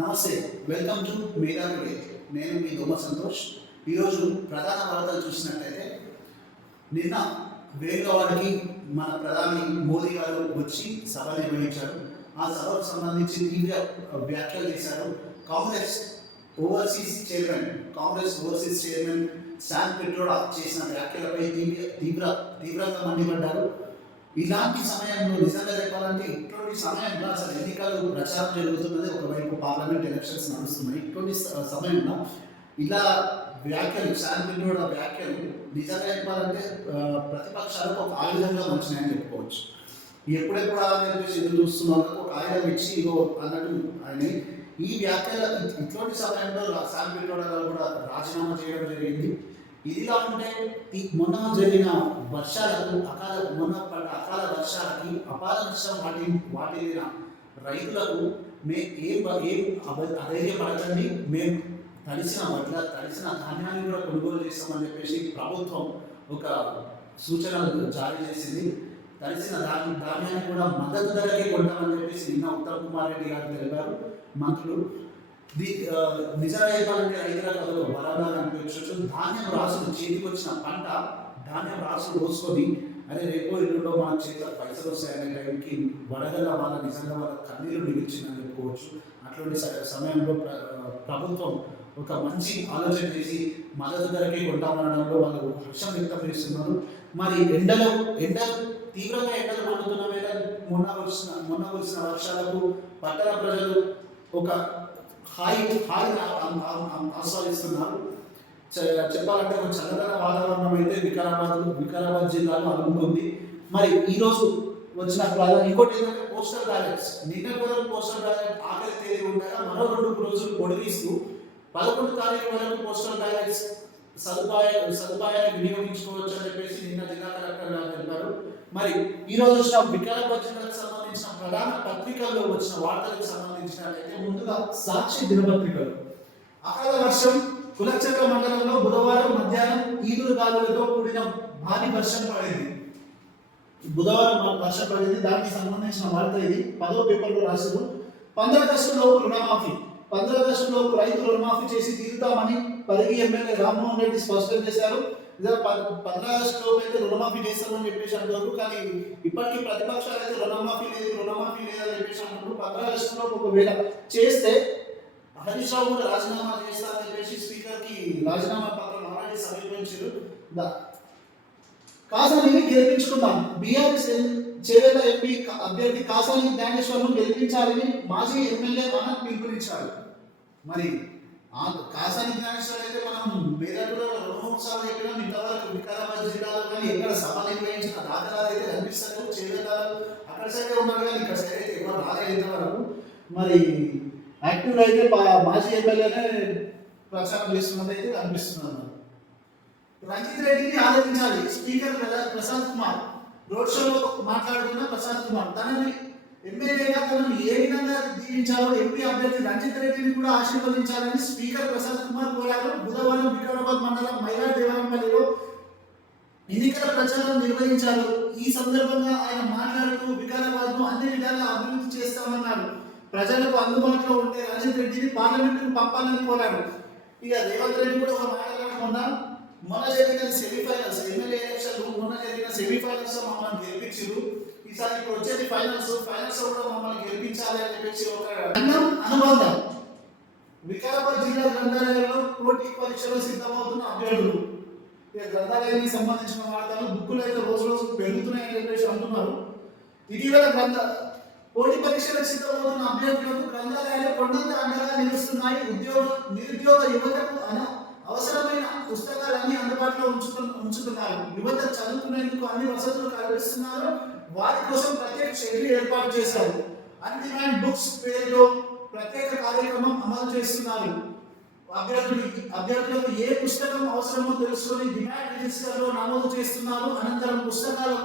నమస్తే, welcome to Megha today. నేను మీ దొమ్మ సంతోష్. ఈరోజు ప్రధాన వార్తలు చూసినట్లయితే, నిన్న వేగవాడికి మన ప్రధాని మోదీ గారు వచ్చి సభ నిర్వహించారు. ఆ సభకు సంబంధించి తీవ్ర వ్యాఖ్యలు చేశారు. Congress overseas chairman Sam Pitroda చేసిన వ్యాఖ్యలపై తీవ్రంగా మండిపడ్డారు. ఇలాంటి సమయంలో నిజంగా చెప్పాలంటే, ఇటువంటి సమయంలో అసలు ఎన్నికలు ప్రచారం జరుగుతున్నది, ఒకవైపు పార్లమెంట్ ఎలక్షన్స్ నడుస్తున్నాయి. ఇటువంటి సమయంలో ఇలా వ్యాఖ్యలు, శామ్ పిట్రోడా వ్యాఖ్యలు నిజంగా చెప్పాలంటే ప్రతిపక్షాలకు ఒక ఆయుధంగా వచ్చినాయని చెప్పుకోవచ్చు. ఎప్పుడెప్పుడు చెప్పేసి ఎదురు చూస్తున్నారో ఒక ఆయుధం ఇచ్చి ఇగో అన్నట్టు ఆయన ఈ వ్యాఖ్యలు ఇటువంటి సమయంలో శామ్ పిట్రోడా గారు కూడా రాజీనామా చేయడం జరిగింది. ఇదిలా ఉంటే మొన్న జరిగిన వర్షాలకు మొన్న పడ్డ అకాల వర్షాలకి అపార నష్టం వాటిల్లిన రైతులకు ఏం అధైర్యపడకండి, మేము తడిసిన ధాన్యాన్ని కూడా కొనుగోలు చేస్తామని చెప్పేసి ప్రభుత్వం ఒక సూచన జారీ చేసింది. తడిసిన ధాన్యాన్ని కూడా మద్దతు ధరకే కొంటామని చెప్పేసి నిన్న ఉత్తమ్ కుమార్ రెడ్డి గారు తెలిపారు. మంత్రులు నిజంగా చెప్పాలంటే రైతులకు అదొక వరంగా అనిపించవచ్చు. ధాన్యం రాసులు చేతికి వచ్చిన పంట ధాన్యం రాసులు పోసుకొని అదే రేపో ఇల్లులో మన చేతిలో పైసలు వస్తాయనే టైంకి వడగల వాళ్ళ నిజంగా వాళ్ళ కన్నీరు మిగిల్చిందని చెప్పుకోవచ్చు. అటువంటి సమయంలో ప్రభుత్వం ఒక మంచి ఆలోచన చేసి మద్దతు ధరకే కొంటామనడంలో వాళ్ళు హర్షం వ్యక్తం చేస్తున్నారు. మరి ఎండలు తీవ్రంగా ఎండలు మండుతున్న వేళ మొన్న కురిసిన వర్షాలకు పట్టణ ప్రజలు ఒక హాయి ఆస్వాదిస్తున్నారు. చెప్పాలంటే ఒక చల్లదన వాతావరణం అయితే వికారాబాద్ జిల్లాలో అనుకుంది. మరి ఈరోజు వచ్చిన ఇంకోటి ఏంటంటే పోస్టల్ బ్యాలెట్స్, నిన్న కూడా పోస్టల్ బ్యాలెట్ ఆఖరి తేదీ ఉండగా మరో 2 రోజులు పొడిగిస్తూ 11 తారీఖు వరకు పోస్టల్ బ్యాలెట్స్ సదుపాయాన్ని వినియోగించుకోవచ్చు అని చెప్పేసి నిన్న జిల్లా కలెక్టర్ గారు తెలిపారు. మరి ఈ రోజు వచ్చిన వికారాబాద్ జిల్లాకు సంబంధించిన ప్రధాన పత్రికల్లో వచ్చిన వార్తలకు సంబంధించినట్లయితే, ముందుగా సాక్షి దినపత్రికలు అకాల వర్షం కులచర్ల మండలంలో బుధవారం మధ్యాహ్నం ఈదురు గాలులతో కూడిన భారీ వర్షం పడింది. దానికి సంబంధించిన వార్త ఇది. 10వ పేపర్లో రాశారు. 15 ఆగస్టులోపు రుణమాఫీ, 15 ఆగస్టులోపు రైతులు రుణమాఫీ చేసి తీరుతామని పరిగి ఎమ్మెల్యే రామ్మోహన్ రెడ్డి స్పష్టం చేశారు. 15 ఆగస్టులోపు అయితే రుణమాఫీ చేస్తామని చెప్పేసి అంటారు. కానీ ఇప్పటికీ ప్రతిపక్షాలు అయితే రుణమాఫీ లేదని చెప్పేసి అంటున్నారు. 15 ఆగస్టులోపు ఒకవేళ చేస్తే హరీష్ రావు కూడా రాజీనామా చేస్తారని చెప్పేసి స్పీకర్కి రాజీనామా పత్రం ఆల్రెడీ సమర్పించారు. కాసానిని గెలిపించుకుందాం, బీఆర్ఎస్ చేవేళ్ల ఎంపీ అభ్యర్థి కాసాని జ్ఞానేశ్వర్ను గెలిపించాలని మాజీ ఎమ్మెల్యే అనంత్ పిలుపునిచ్చారు. మరి కాసాని జ్ఞానేశ్వర్ అయితే మనం వేరేలో 2-3 సార్లు చెప్పినాం. ఇంతవరకు వికారాబాద్ జిల్లాలో కానీ ఎక్కడ సభ నిర్వహించిన దాఖలాలు అయితే కనిపిస్తారు. చేవేళ్లలో అక్కడ సైడే ఉన్నారు కానీ ఇక్కడ సైడ్ అయితే ఎవరు రాలేదు ఇంతవరకు. మరి యాక్టివ్ అయితే మాజీ ఎమ్మెల్యేనే ప్రచారం చేస్తున్నది అయితే కనిపిస్తున్నారు. రంజిత్ రెడ్డిని ఆదరించాలి, స్పీకర్ ప్రసాద్ కుమార్ రోడ్ షోలో మాట్లాడుతున్న ప్రసాద్ కుమార్ తనని ఎమ్మెల్యేగా తనను ఏ విధంగా దీవించాలో ఎంపీ అభ్యర్థి రంజిత్ రెడ్డిని కూడా ఆశీర్వదించాలని స్పీకర్ ప్రసాద్ కుమార్ కోరారు. బుధవారం వికారాబాద్ మండలం మైలా దేవరంపల్లిలో ఎన్నికల ప్రచారం నిర్వహించారు. ఈ సందర్భంగా ఆయన మాట్లాడుతూ వికారాబాద్ ను అన్ని విధాలా అభివృద్ధి చేస్తామన్నారు. ప్రజలకు అందుబాటులో ఉండే రంజిత్ రెడ్డిని పార్లమెంటుకు పంపాలని కోరారు. ఇక రేవంత్ రెడ్డి కూడా ఒక మాట్లాడుకున్నా, మొన్న జరిగిన సెమీఫైనల్స్ ఎమ్మెల్యే ఎలక్షన్లు మొన్న జరిగిన సెమీఫైనల్స్ మమ్మల్ని గెలిపించారు. ఈసారి ఇప్పుడు వచ్చేది ఫైనల్స్ కూడా మమ్మల్ని గెలిపించాలి అని చెప్పేసి ఒక అనుబంధం. వికారాబాద్ జిల్లా గ్రంథాలయంలో పోటీ పరీక్షలు సిద్ధమవుతున్న అభ్యర్థులు, ఇక గ్రంథాలయానికి సంబంధించిన వార్తలు బుక్కులు అయితే రోజు పెరుగుతున్నాయని చెప్పేసి అంటున్నారు. ఇటీవల పోటీ పరీక్షలకు సిద్ధమవుతున్న అభ్యర్థులకు గ్రంథాలయాలు కొండంత అండగా నిలుస్తున్నాయి. నిరుద్యోగ యువతకు అవసరమైన పుస్తకాలన్నీ అందుబాటులో ఉంచుతున్నారు. యువత చదువుకునేందుకు అన్ని వసతులు కల్పిస్తున్నారు. వారి కోసం ప్రత్యేక షెడ్యూల్ ఏర్పాటు చేశారు. అన్ డిమాండ్ బుక్స్ పేరుతో ప్రత్యేక కార్యక్రమం అమలు చేస్తున్నారు. అభ్యర్థులకు ఏ పుస్తకం అవసరమో తెలుసుకొని డిమాండ్ రిజిస్టర్లో నమోదు చేస్తున్నారు. అనంతరం పుస్తకాలు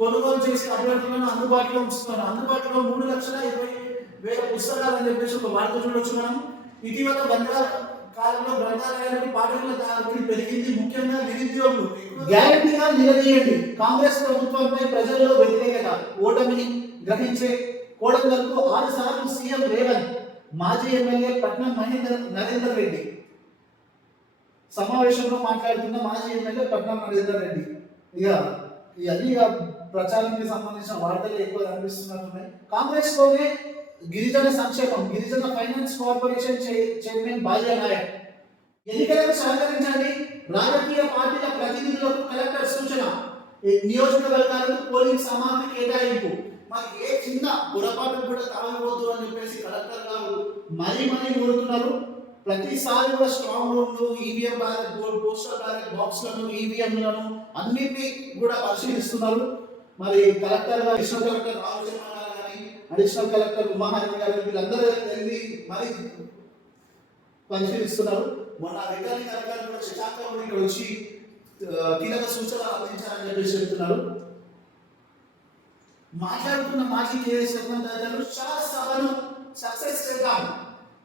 కొనుగోలు చేసి అభ్యర్థులను అందుబాటులో ఉంచుతున్నారు. అందుబాటులో 3,20,000 పుస్తకాలు అని చెప్పేసి ఒక వార్త చూడొచ్చు మనం. ఇటీవల కాలంలో గ్రంథాలయాలకు పాఠకుల దారి పెరిగింది. ముఖ్యంగా నిరుద్యోగులు గ్యారెంటీగా నిలదీయండి. కాంగ్రెస్ ప్రభుత్వంపై ప్రజల్లో వ్యతిరేకత, ఓటమిని గ్రహించే కోడంగల్కు 6 సార్లు సీఎం రేవంత్ మాజీ ఎమ్మెల్యే పట్నం నరేందర్ రెడ్డి సమావేశంలో మాట్లాడుతున్న మాజీ ఎమ్మెల్యే పట్నం నరేందర్ రెడ్డి. ఇక ఇవన్నీ ప్రచారానికి సంబంధించిన వార్తలు ఎక్కువ కనిపిస్తున్నట్టున్నాయి. కాంగ్రెస్ లోనే గిరిజన సంక్షేమం, గిరిజన ఫైనాన్స్ కార్పొరేషన్ చైర్మన్ బాల్య నాయక్ ఎన్నికలకు సహకరించండి, రాజకీయ పార్టీల ప్రతినిధులకు కలెక్టర్ సూచన, నియోజకవర్గాలకు పోలింగ్ సామాగ్రి కేటాయింపు. మరి ఏ చిన్న పొరపాటు కూడా తాగబోద్దు అని చెప్పేసి కలెక్టర్ గారు మరీ కోరుతున్నారు. ప్రతిసారి కూడా స్ట్రాంగ్ రూమ్లు, EVM ballot board, postal ballot బాక్స్లను, ఈవీఎంలను అన్నింటినీ కూడా పరిశీలిస్తున్నారు. మరి కలెక్టర్ గారు, అడిషనల్ కలెక్టర్ రావు శర్మ గారు కానీ, అడిషనల్ కలెక్టర్ ఉమాహారి గారు వీళ్ళందరూ వెళ్ళి మరి పరిశీలిస్తున్నారు. మొన్న రిటర్నింగ్ అధికారులు కూడా శశాంక ఇక్కడ వచ్చి కీలక సూచనలు అందించారని చెప్పేసి చెప్తున్నారు. మాట్లాడుతున్న మాజీ కేఎస్ తదితరులు సభను సక్సెస్ చేద్దాం,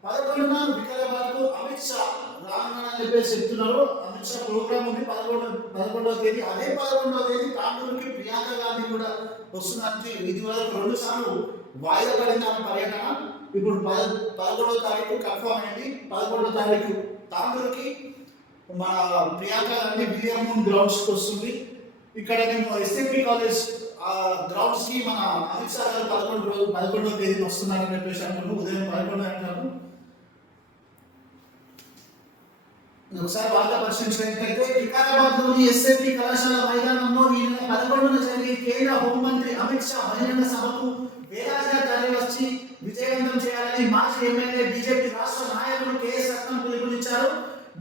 11న వికారాబాద్కు అమిత్ షా రానున్నారని చెప్పేసి చెప్తున్నారు. అమిత్ షా ప్రోగ్రామ్ ఉంది 11వ తేదీ. అదే 11వ తేదీ తాండూరుకి ప్రియాంక గాంధీ కూడా వస్తున్నట్టు ఇది వరకు 2 సార్లు వాయిదా పడిన పర్యటన ఇప్పుడు 11వ తారీఖు కన్ఫర్మ్ అయింది. 11వ తారీఖు తాండూరుకి మన ప్రియాంక గాంధీ విలియం గ్రౌండ్స్కి వస్తుంది. ఇక్కడ నేను ఎస్ఎంపీ కాలేజ్ గ్రౌండ్స్ కి మన అమిత్ షా గారు 11వ తేదీన వస్తున్నారని చెప్పేసి అంటున్నారు. ఉదయం 11 అంటారు. ఒకసారి వార్త పరిశీలించినట్లయితే వికారాబాద్లోని ఎస్ఎంపీ కళాశాల మైదానంలో ఈ నెల 11న జరిగే కేంద్ర హోంమంత్రి అమిత్ షా బహిరంగ సభకు వేలాదిగా తరలివచ్చి విజయవంతం చేయాలని మాజీ ఎమ్మెల్యే బీజేపీ రాష్ట్ర నాయకులు కేఎస్ రత్నం పిలుపునిచ్చారు.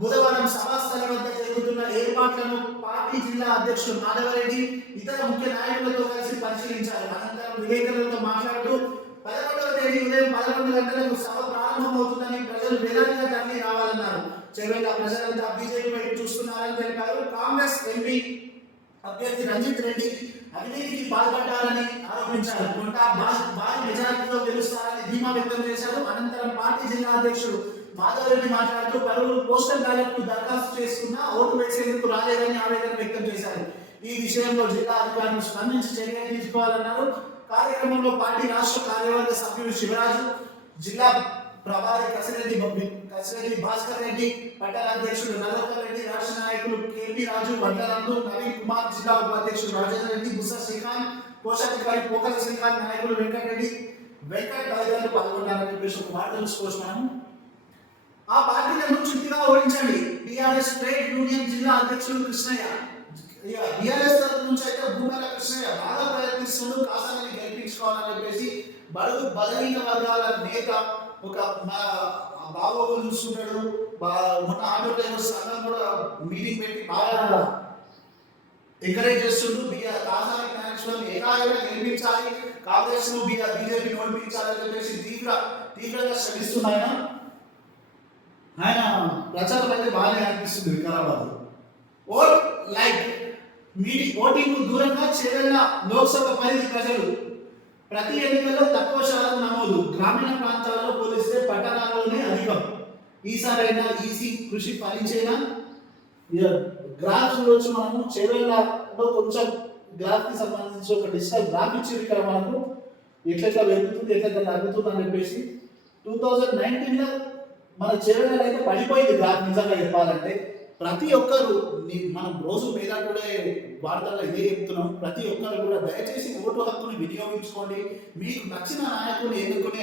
బుధవారం సభాస్థలి వద్ద జరుగుతున్న ఏర్పాట్లను పార్టీ జిల్లా అధ్యక్షుడు మాధవరెడ్డి ఇతర ముఖ్య నాయకులతో కలిసి పరిశీలించారు. అనంతరం విలేకరులతో మాట్లాడుతూ 11వ తేదీ ఉదయం 11 గంటలకు సభ ప్రారంభమవుతుందని ప్రజలు వేలాదిగా తరలి రావాలన్నారు. చివరిగా ప్రజలంతా బీజేపీ వైపు చూస్తున్నారని తెలిపారు. కాంగ్రెస్ ఎంపీ అభ్యర్థి రంజిత్ రెడ్డి అవినీతికి పాల్పడ్డారని ఆరోపించారు. కొంత భారీ మెజారిటీతో గెలుస్తారని ధీమా వ్యక్తం చేశారు. అనంతరం పార్టీ జిల్లా అధ్యక్షుడు మాధవరెడ్డి మాట్లాడుతూ పలువురు పోస్టల్ బ్యాలెట్ దరఖాస్తు చేసుకున్నా ఓటు వేసేందుకు రాలేదని ఆవేదన వ్యక్తం చేశారు. ఈ విషయంలో జిల్లా అధికారులు స్పందించి చర్యలు తీసుకోవాలన్నారు. కార్యక్రమంలో పార్టీ రాష్ట్ర కార్యవర్గ సభ్యులు శివరాజు, జిల్లా ప్రభారి కసిరెడ్డి భాస్కర్ రెడ్డి, పట్టణ అధ్యక్షుడు నరోత్తర్ రెడ్డి, రాష్ట్ర నాయకులు కేపీ రాజు, వడ్లనందు, నవీన్ కుమార్, జిల్లా ఉపాధ్యక్షుడు రాజేంద్ర రెడ్డి, బుసా శ్రీకాంత్, కోశాధికారి పోకల శ్రీకాంత్, నాయకులు వెంకట్ తదితరులు పాల్గొన్నారని చెప్పేసి ఒక వార్త చూసుకోవచ్చు. ఆ పార్టీలను చుట్టిగా ఓడించండి, టిఆర్ఎస్ ట్రేడ్ యూనియన్ జిల్లా అధ్యక్షుడు కృష్ణయ్య. టిఆర్ఎస్ తరఫు నుంచి అయితే భూమల కృష్ణయ్య బాగా ప్రయత్నిస్తుంటూ కాసాలని గెలిపించుకోవాలని చెప్పేసి బడుగు బలహీన వర్గాల నేత ఒక మన బాబు చూస్తున్నాడు. మొన్న ఆటో డ్రైవర్స్ సంఘం కూడా మీటింగ్ పెట్టి బాగా ఎంకరేజ్ చేస్తుంటూ కాసాని నాయకులను ఏకాగా గెలిపించాలి, కాంగ్రెస్ ను బీజేపీ ఓడిపించాలని చెప్పేసి తీవ్రంగా శ్రమిస్తున్నాయన. ఆయన ప్రచారం అయితే బాగానే అనిపిస్తుంది. వికారాబాద్ ఓటింగ్ దూరంగా చేరేళ్ల లోక్సభ పరిధి ప్రజలు ప్రతి ఎన్నికల్లో తక్కువ శాతం నమోదు, గ్రామీణ ప్రాంతాల్లో పోలిస్తే పట్టణాల్లోనే అధికం. ఈసారైనా ఈసీ కృషి ఫలించేనా? గ్రాఫ్ చూడవచ్చు మనము. చేరేళ్లలో కొంచెం గ్రాఫ్ కి సంబంధించి ఒక డిజిటల్ గ్రాఫ్ ఇచ్చింది ఇక్కడ మనకు, ఎట్లెట్లా పెరుగుతుంది ఎట్లెట్లా తగ్గుతుంది అని చెప్పేసి. 2019లో మన చేరేళ్లలో అయితే పడిపోయింది గ్రాఫ్. నిజంగా చెప్పాలంటే ప్రతి ఒక్కరు మనం రోజు మేధాకుడే వార్తల్లో ఇదే చెప్తున్నాం. ప్రతి ఒక్కరు కూడా దయచేసి ఓటు హక్కును వినియోగించుకోండి. మీకు నచ్చిన నాయకుని ఎన్నుకునే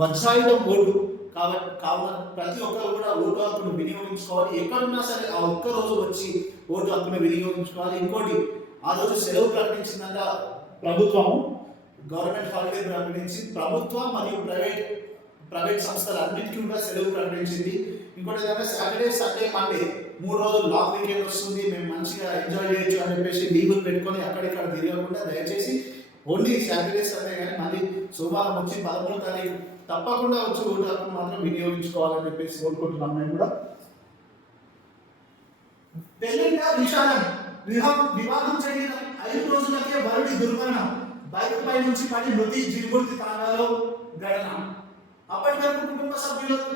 వజ్రాయుధం ఓటు కావున ప్రతి ఒక్కరు కూడా ఓటు హక్కును వినియోగించుకోవాలి. ఎక్కడున్నా సరే ఆ ఒక్క రోజు వచ్చి ఓటు హక్కును వినియోగించుకోవాలి. ఇంకోటి, ఆ రోజు సెలవు ప్రకటించిందంట ప్రభుత్వము, గవర్నమెంట్ హాలిడే ప్రకటించి ప్రభుత్వం మరియు ప్రైవేట్ సంస్థలు అన్నింటికీ కూడా సెలవు ప్రకటించింది. ఇంకోటి ఏంటంటే సాటర్డే, సండే, మండే 3 రోజులు లాంగ్ వీకెండ్ వస్తుంది, మేము మంచిగా ఎంజాయ్ చేయొచ్చు అని చెప్పేసి లీవులు పెట్టుకొని అక్కడిక్కడ తిరగకుండా దయచేసి ఓన్లీ సాటర్డే, సండే కానీ మళ్ళీ సోమవారం వచ్చి 11వ తారీఖు తప్పకుండా వచ్చి ఓటు హక్కును మాత్రం వినియోగించుకోవాలని చెప్పేసి కోరుకుంటున్నాం. మేము కూడా పెళ్లిగా వివాహం జరిగిన 5 రోజులకే వరుడి దుర్మరణం, బైక్ పై నుంచి పడి మృతి, జిల్గుర్తి తాండాలో ఘటన. అప్పటి వరకు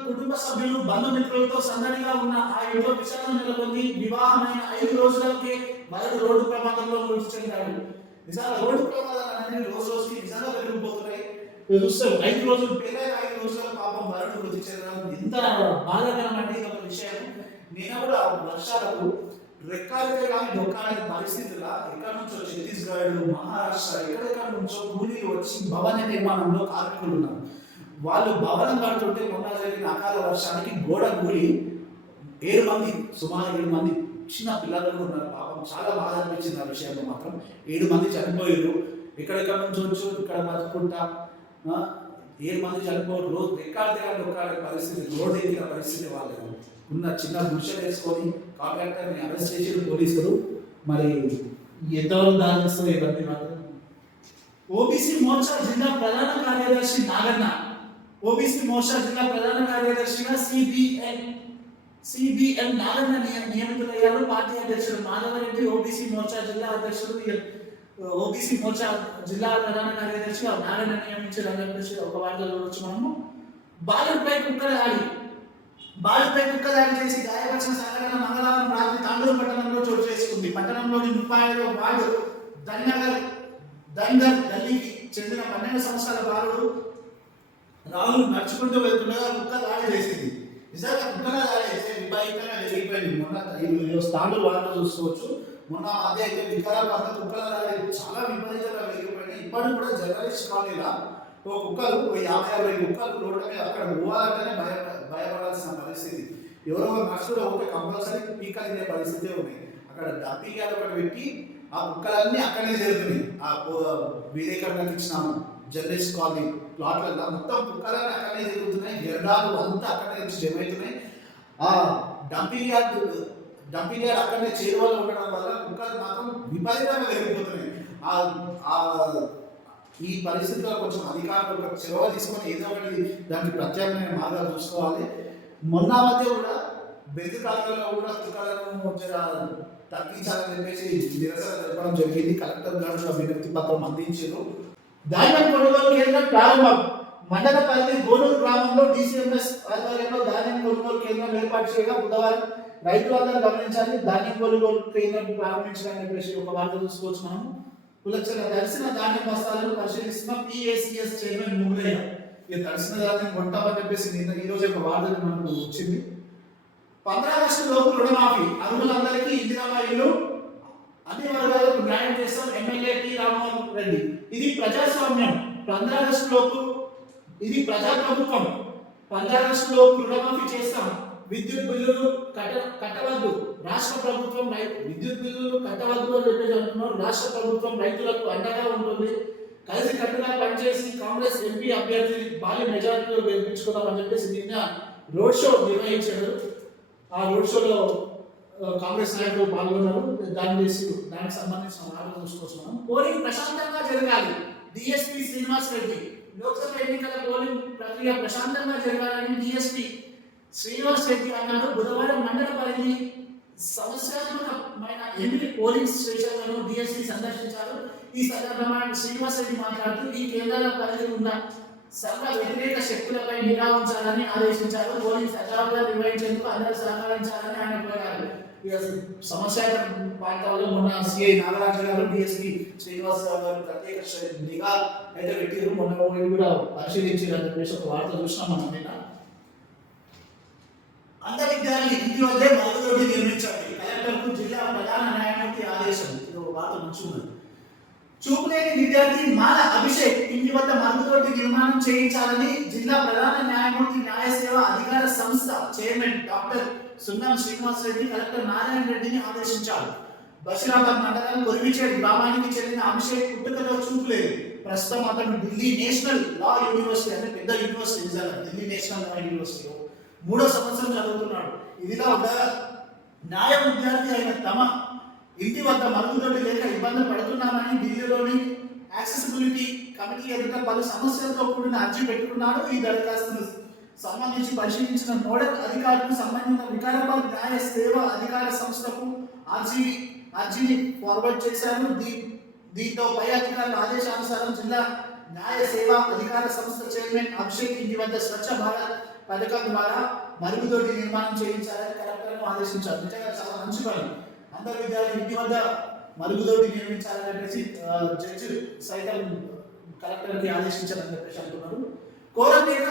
కుటుంబ సభ్యులు బంధుమిత్రులతో సందడిగా ఉన్న ఆ ఇంట్లో విషాదం నెలకొంది. వివాహమైన 5 రోజులకే వరుడు రోడ్డు ప్రమాదంలో మృతి చెందాడు. నిజంగా రోడ్డు ప్రమాదాలు అనేది రోజు రోజుకి నిజంగా పెరిగిపోతున్నాయి. చూస్తే 5 రోజులు పెళ్ళైన 5 రోజుల పాపం వరుడు మృతి చెందడం ఎంత బాధాకరం అంటే ఇది ఒక విషయం. నేను కూడా వర్షాలకు రెక్కాలకే కానీ డొక్కాలనే పరిస్థితుల ఎక్కడి నుంచో ఛత్తీస్గఢ్, మహారాష్ట్ర ఎక్కడెక్కడ నుంచో కూలీలు వచ్చి భవన నిర్మాణంలో కార్మికులు ఉన్నారు. వాళ్ళు భవనం కడుతుంటే మొన్న జరిగిన అకాల వర్షానికి గోడ కూలి 7 మంది, సుమారు 7 మంది చిన్న పిల్లలు ఉన్నారు. పాపం చాలా బాధ అనిపించింది ఆ విషయంలో మాత్రం. 7 మంది చనిపోయారు. ఎక్కడెక్కడ నుంచి వచ్చి ఇక్కడ బతుకుంటా 7 మంది చనిపోయారు. రోజు ఎక్కడితే ఒక్కడే పరిస్థితి, రోడ్డు ఎక్కిన పరిస్థితి వాళ్ళు ఉన్న చిన్న గుడిసెలు వేసుకొని కాంట్రాక్టర్ని అరెస్ట్ చేసి పోలీసులు. మరి ఎంతవరకు దాని వస్తుంది ఇవన్నీ మాత్రం. ఓబీసీ మోర్చా జిల్లా ప్రధాన కార్యదర్శి నాగన్న, ఓబీసీ మోర్చా జిల్లా ప్రధాన కార్యదర్శిగా సిబిఎన్ నాగన్న నియమితులయ్యారు. పార్టీ అధ్యక్షుడు మాధవరెడ్డి ఓబీసీ మోర్చా జిల్లా అధ్యక్షుడు, ఓబీసీ మోర్చా జిల్లా ప్రధాన కార్యదర్శిగా నాగన్న నియమించారని చెప్పేసి ఒక వార్తలో చూడొచ్చు మనము. బాలుడిపై కుక్క దాడి చేసి గాయపరిచిన సంఘటన మంగళవారం రాత్రి తాండూరు పట్టణంలో చోటు చేసుకుంది. పట్టణంలోని 35వ వార్డు దంగర్ గల్లీకి చెందిన 12 సంవత్సరాల బాలుడు రాహుల్ నడుచుకుంటూ వెళ్తుండగా కుక్క దాడి చేసింది. నిజంగా కుక్కల దాడి చేస్తే విపరీతంగా జరిగిపోయింది. మొన్న తాండూరు వార్తలు చూసుకోవచ్చు. మొన్న మధ్య అయితే వికారాబాద్ కుక్కల దాడి చాలా విపరీతంగా జరిగిపోయింది. ఇప్పటికి కూడా జర్నలిస్ట్ కాలనీలా ఓ కుక్కలు 50-60 కుక్కలు రోడ్డు మీద అక్కడ పోవాలంటేనే భయపడాల్సిన పరిస్థితి. ఎవరో నర్సులు ఒకటి కంపల్సరీ పీకా తినే పరిస్థితి ఉన్నాయి. అక్కడ డబ్బీగాలు ఒకటి పెట్టి ఆ కుక్కలన్నీ అక్కడే జరుగుతున్నాయి. ఆ విలేకరులకు ఇచ్చినాము జర్నలిస్ట్ కాలనీ ప్లాట్లలో మొత్తం కుక్కలన్నీ అక్కడే జరుగుతున్నాయి. ఎర్రాలు అంతా అక్కడే జమవుతున్నాయి. ఆ డంపింగ్ యార్డ్ అక్కడనే చేరువలో ఉండడం వల్ల కుక్కలు మాత్రం విపరీతంగా పెరిగిపోతున్నాయి. ఈ పరిస్థితుల్లో కొంచెం అధికారులు చొరవ తీసుకొని ఏదో ఒకటి దానికి ప్రత్యామ్నాయ మార్గాలు చూసుకోవాలి. మొన్న మధ్య కూడా బెదిరికాలలో కూడా కుక్కలను తగ్గించాలని చెప్పేసి నిరసన జరపడం జరిగింది. కలెక్టర్ గారు వినతి పత్రం అందించారు. ధాన్యం కొనుగోలు కేంద్రం ప్రారంభం. మండల పరిధి గోనూరు గ్రామంలో DCMS ఆధ్వర్యంలో ధాన్యం కొనుగోలు కేంద్రం ఏర్పాటు చేయగా బుధవారం రైతులందరూ గమనించాలి. ధాన్యం కొనుగోలు కేంద్రం ప్రారంభించాలని చెప్పేసి ఒక వార్త చూసుకోవచ్చు మనము. కులచల దర్శన ధాన్యం బస్తాలను పరిశీలిస్తున్న PACS చైర్మన్ ముగ్గురయ్య. ఈ దర్శన ధాన్యం కొంటామని చెప్పేసి నిన్న ఈ రోజు ఒక వార్త మనకు వచ్చింది. 15 ఆగస్టు లోపు రుణమాఫీ, అర్హులందరికీ ఇందిరమ్మ ఇల్లు, అన్ని వర్గాలకు న్యాయం చేస్తాం ఎమ్మెల్యే టి రామ్మోహన్ రెడ్డి. ఇది ప్రజాస్వామ్యం. 15 ఆగస్టు లోపు ఇది ప్రజాప్రభుత్వం. 15 ఆగస్టు లోపు రుణమాఫీ చేస్తాం. విద్యుత్ బిల్లులు కట్టవద్దు, రాష్ట్ర ప్రభుత్వం విద్యుత్ బిల్లులు కట్టవద్దు అని చెప్పేసి అంటున్నారు. రాష్ట్ర ప్రభుత్వం రైతులకు అండగా ఉంటుంది. కలిసి కట్టుగా పనిచేసి కాంగ్రెస్ ఎంపీ అభ్యర్థిని భారీ మెజారిటీలో గెలిపించుకుందామని చెప్పేసి నిన్న రోడ్ షో నిర్వహించారు. ఆ రోడ్ షోలో కాంగ్రెస్ నాయకులు పాల్గొన్నారు. దానికి సంబంధించిన వార్తలు చూసుకొస్తున్నాం. పోలింగ్ ప్రశాంతంగా జరగాలి. DSP శ్రీనివాస్ రెడ్డి. లోక్సభ ఎన్నికల పోలింగ్ ప్రక్రియ ప్రశాంతంగా జరగాలని DSP శ్రీనివాస్ రెడ్డి అన్నారు. బుధవారం మండల పరిధి సమస్యాత్మకమైన 8 పోలింగ్ స్టేషన్లను DSP సందర్శించారు. ఈ సందర్భంగా శ్రీనివాస్ రెడ్డి మాట్లాడుతూ ఈ కేంద్రాల పరిధి ఉన్న సర్వ వ్యతిరేక శక్తులపై నిఘా ఉంచాలని ఆదేశించారు. పోలింగ్ సజావుగా నిర్వహించేందుకు అందరూ సహకరించాలని ఆయన కోరారు. సమస్య ప్రాంతాల్లో మొన్న CI నాగరాజు గారు, DSP శ్రీనివాస్ గారు ప్రత్యేక నిఘా అయితే పెట్టారు. మొన్న కూడా పరిశీలించారని చెప్పేసి ఒక వార్త చూసినాం మనం నిన్న. అందరి విద్యార్థులు ఇంటి వద్దే మరుగుదొడ్డి నిర్మించాలి. కలెక్టర్కు జిల్లా ప్రధాన న్యాయమూర్తి ఆదేశం. ఇది ఒక వార్త మంచిది. చూపులేని విద్యార్థి మాల అభిషేక్ ఇంటి వద్ద మరుగుదొడ్డి నిర్మాణం చేయించాలని జిల్లా ప్రధాన న్యాయమూర్తి న్యాయసేవ అధికార సంస్థ చైర్మన్ డాక్టర్ సున్నం శ్రీనివాస్ రెడ్డి కలెక్టర్ నారాయణ రెడ్డిని ఆదేశించారు. బషీరాబాద్ మండలం కొరివిచేడు గ్రామానికి చెందిన అభిషేక్ పుట్టుకలో చూపులేదు. ప్రస్తుతం అతను ఢిల్లీ నేషనల్ లా యూనివర్సిటీ అంటే పెద్ద యూనివర్సిటీ ఢిల్లీ నేషనల్ లా యూనివర్సిటీలో 3వ సంవత్సరం చదువుతున్నాడు. ఇదిలా ఉండగా న్యాయ విద్యార్థి అయిన తమ ఇంటి వద్ద మరుగుదొడ్డి లేక ఇబ్బందులు పడుతున్నామని ఢిల్లీలోని యాక్సెసిబిలిటీ కమిటీ ఎదుట పలు సమస్యలతో కూడిన అర్జీ పెట్టుకున్నాడు. ఈ దరఖాస్తును సంబంధించి పరిశీలించిన నోడల్ అధికారులకు సంబంధించిన వికారాబాద్ న్యాయ సేవ అధికార సంస్థకు అర్జీని ఫార్వర్డ్ చేశారు. దీంతో పై అధికారుల ఆదేశానుసారం జిల్లా న్యాయ సేవ అధికార సంస్థ చైర్మన్ అభిషేక్ ఇంటి వద్ద స్వచ్ఛ భారత్ పథకం ద్వారా మరుగుదొడ్డి నిర్మాణం చేయించాలని కలెక్టర్ను ఆదేశించారు. నిజంగా చాలా మంచి పని. అందరు విద్యార్థులు ఇంటి వద్ద మరుగుదొడ్డి నిర్మించాలని చెప్పేసి జడ్జి సైతం కలెక్టర్కి ఆదేశించాలని చెప్పేసి అంటున్నారు. కోరంపేట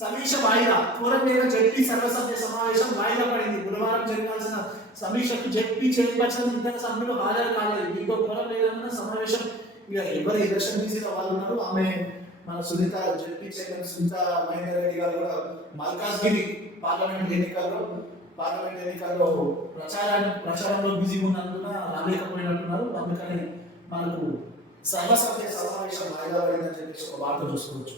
సమీక్ష వాయిదా. కోరం మీద జడ్పీ సర్వసభ్య సమావేశం వాయిదా పడింది. బుధవారం జరగాల్సిన సమీక్షకు జడ్పీ చైర్పర్సన్ ఇద్దరు సభ్యులు హాజరు కాలేదు. దీంతో కోరం లేదన్న సమావేశం ఇక ఎవరు ఎలక్షన్ బిజీగా వాళ్ళు ఉన్నారు. ఆమె మన సునీత జడ్పీ చైర్మన్ సునీత మహేందర్ రెడ్డి గారు కూడా మల్కాజ్గిరి పార్లమెంట్ ఎన్నికల్లో ప్రచారంలో బిజీ ఉన్నందున రాలేకపోయినట్టున్నారు. అందుకని మనకు సర్వసభ్య సమావేశం వాయిదా పడిందని చెప్పేసి ఒక వార్త చూసుకోవచ్చు.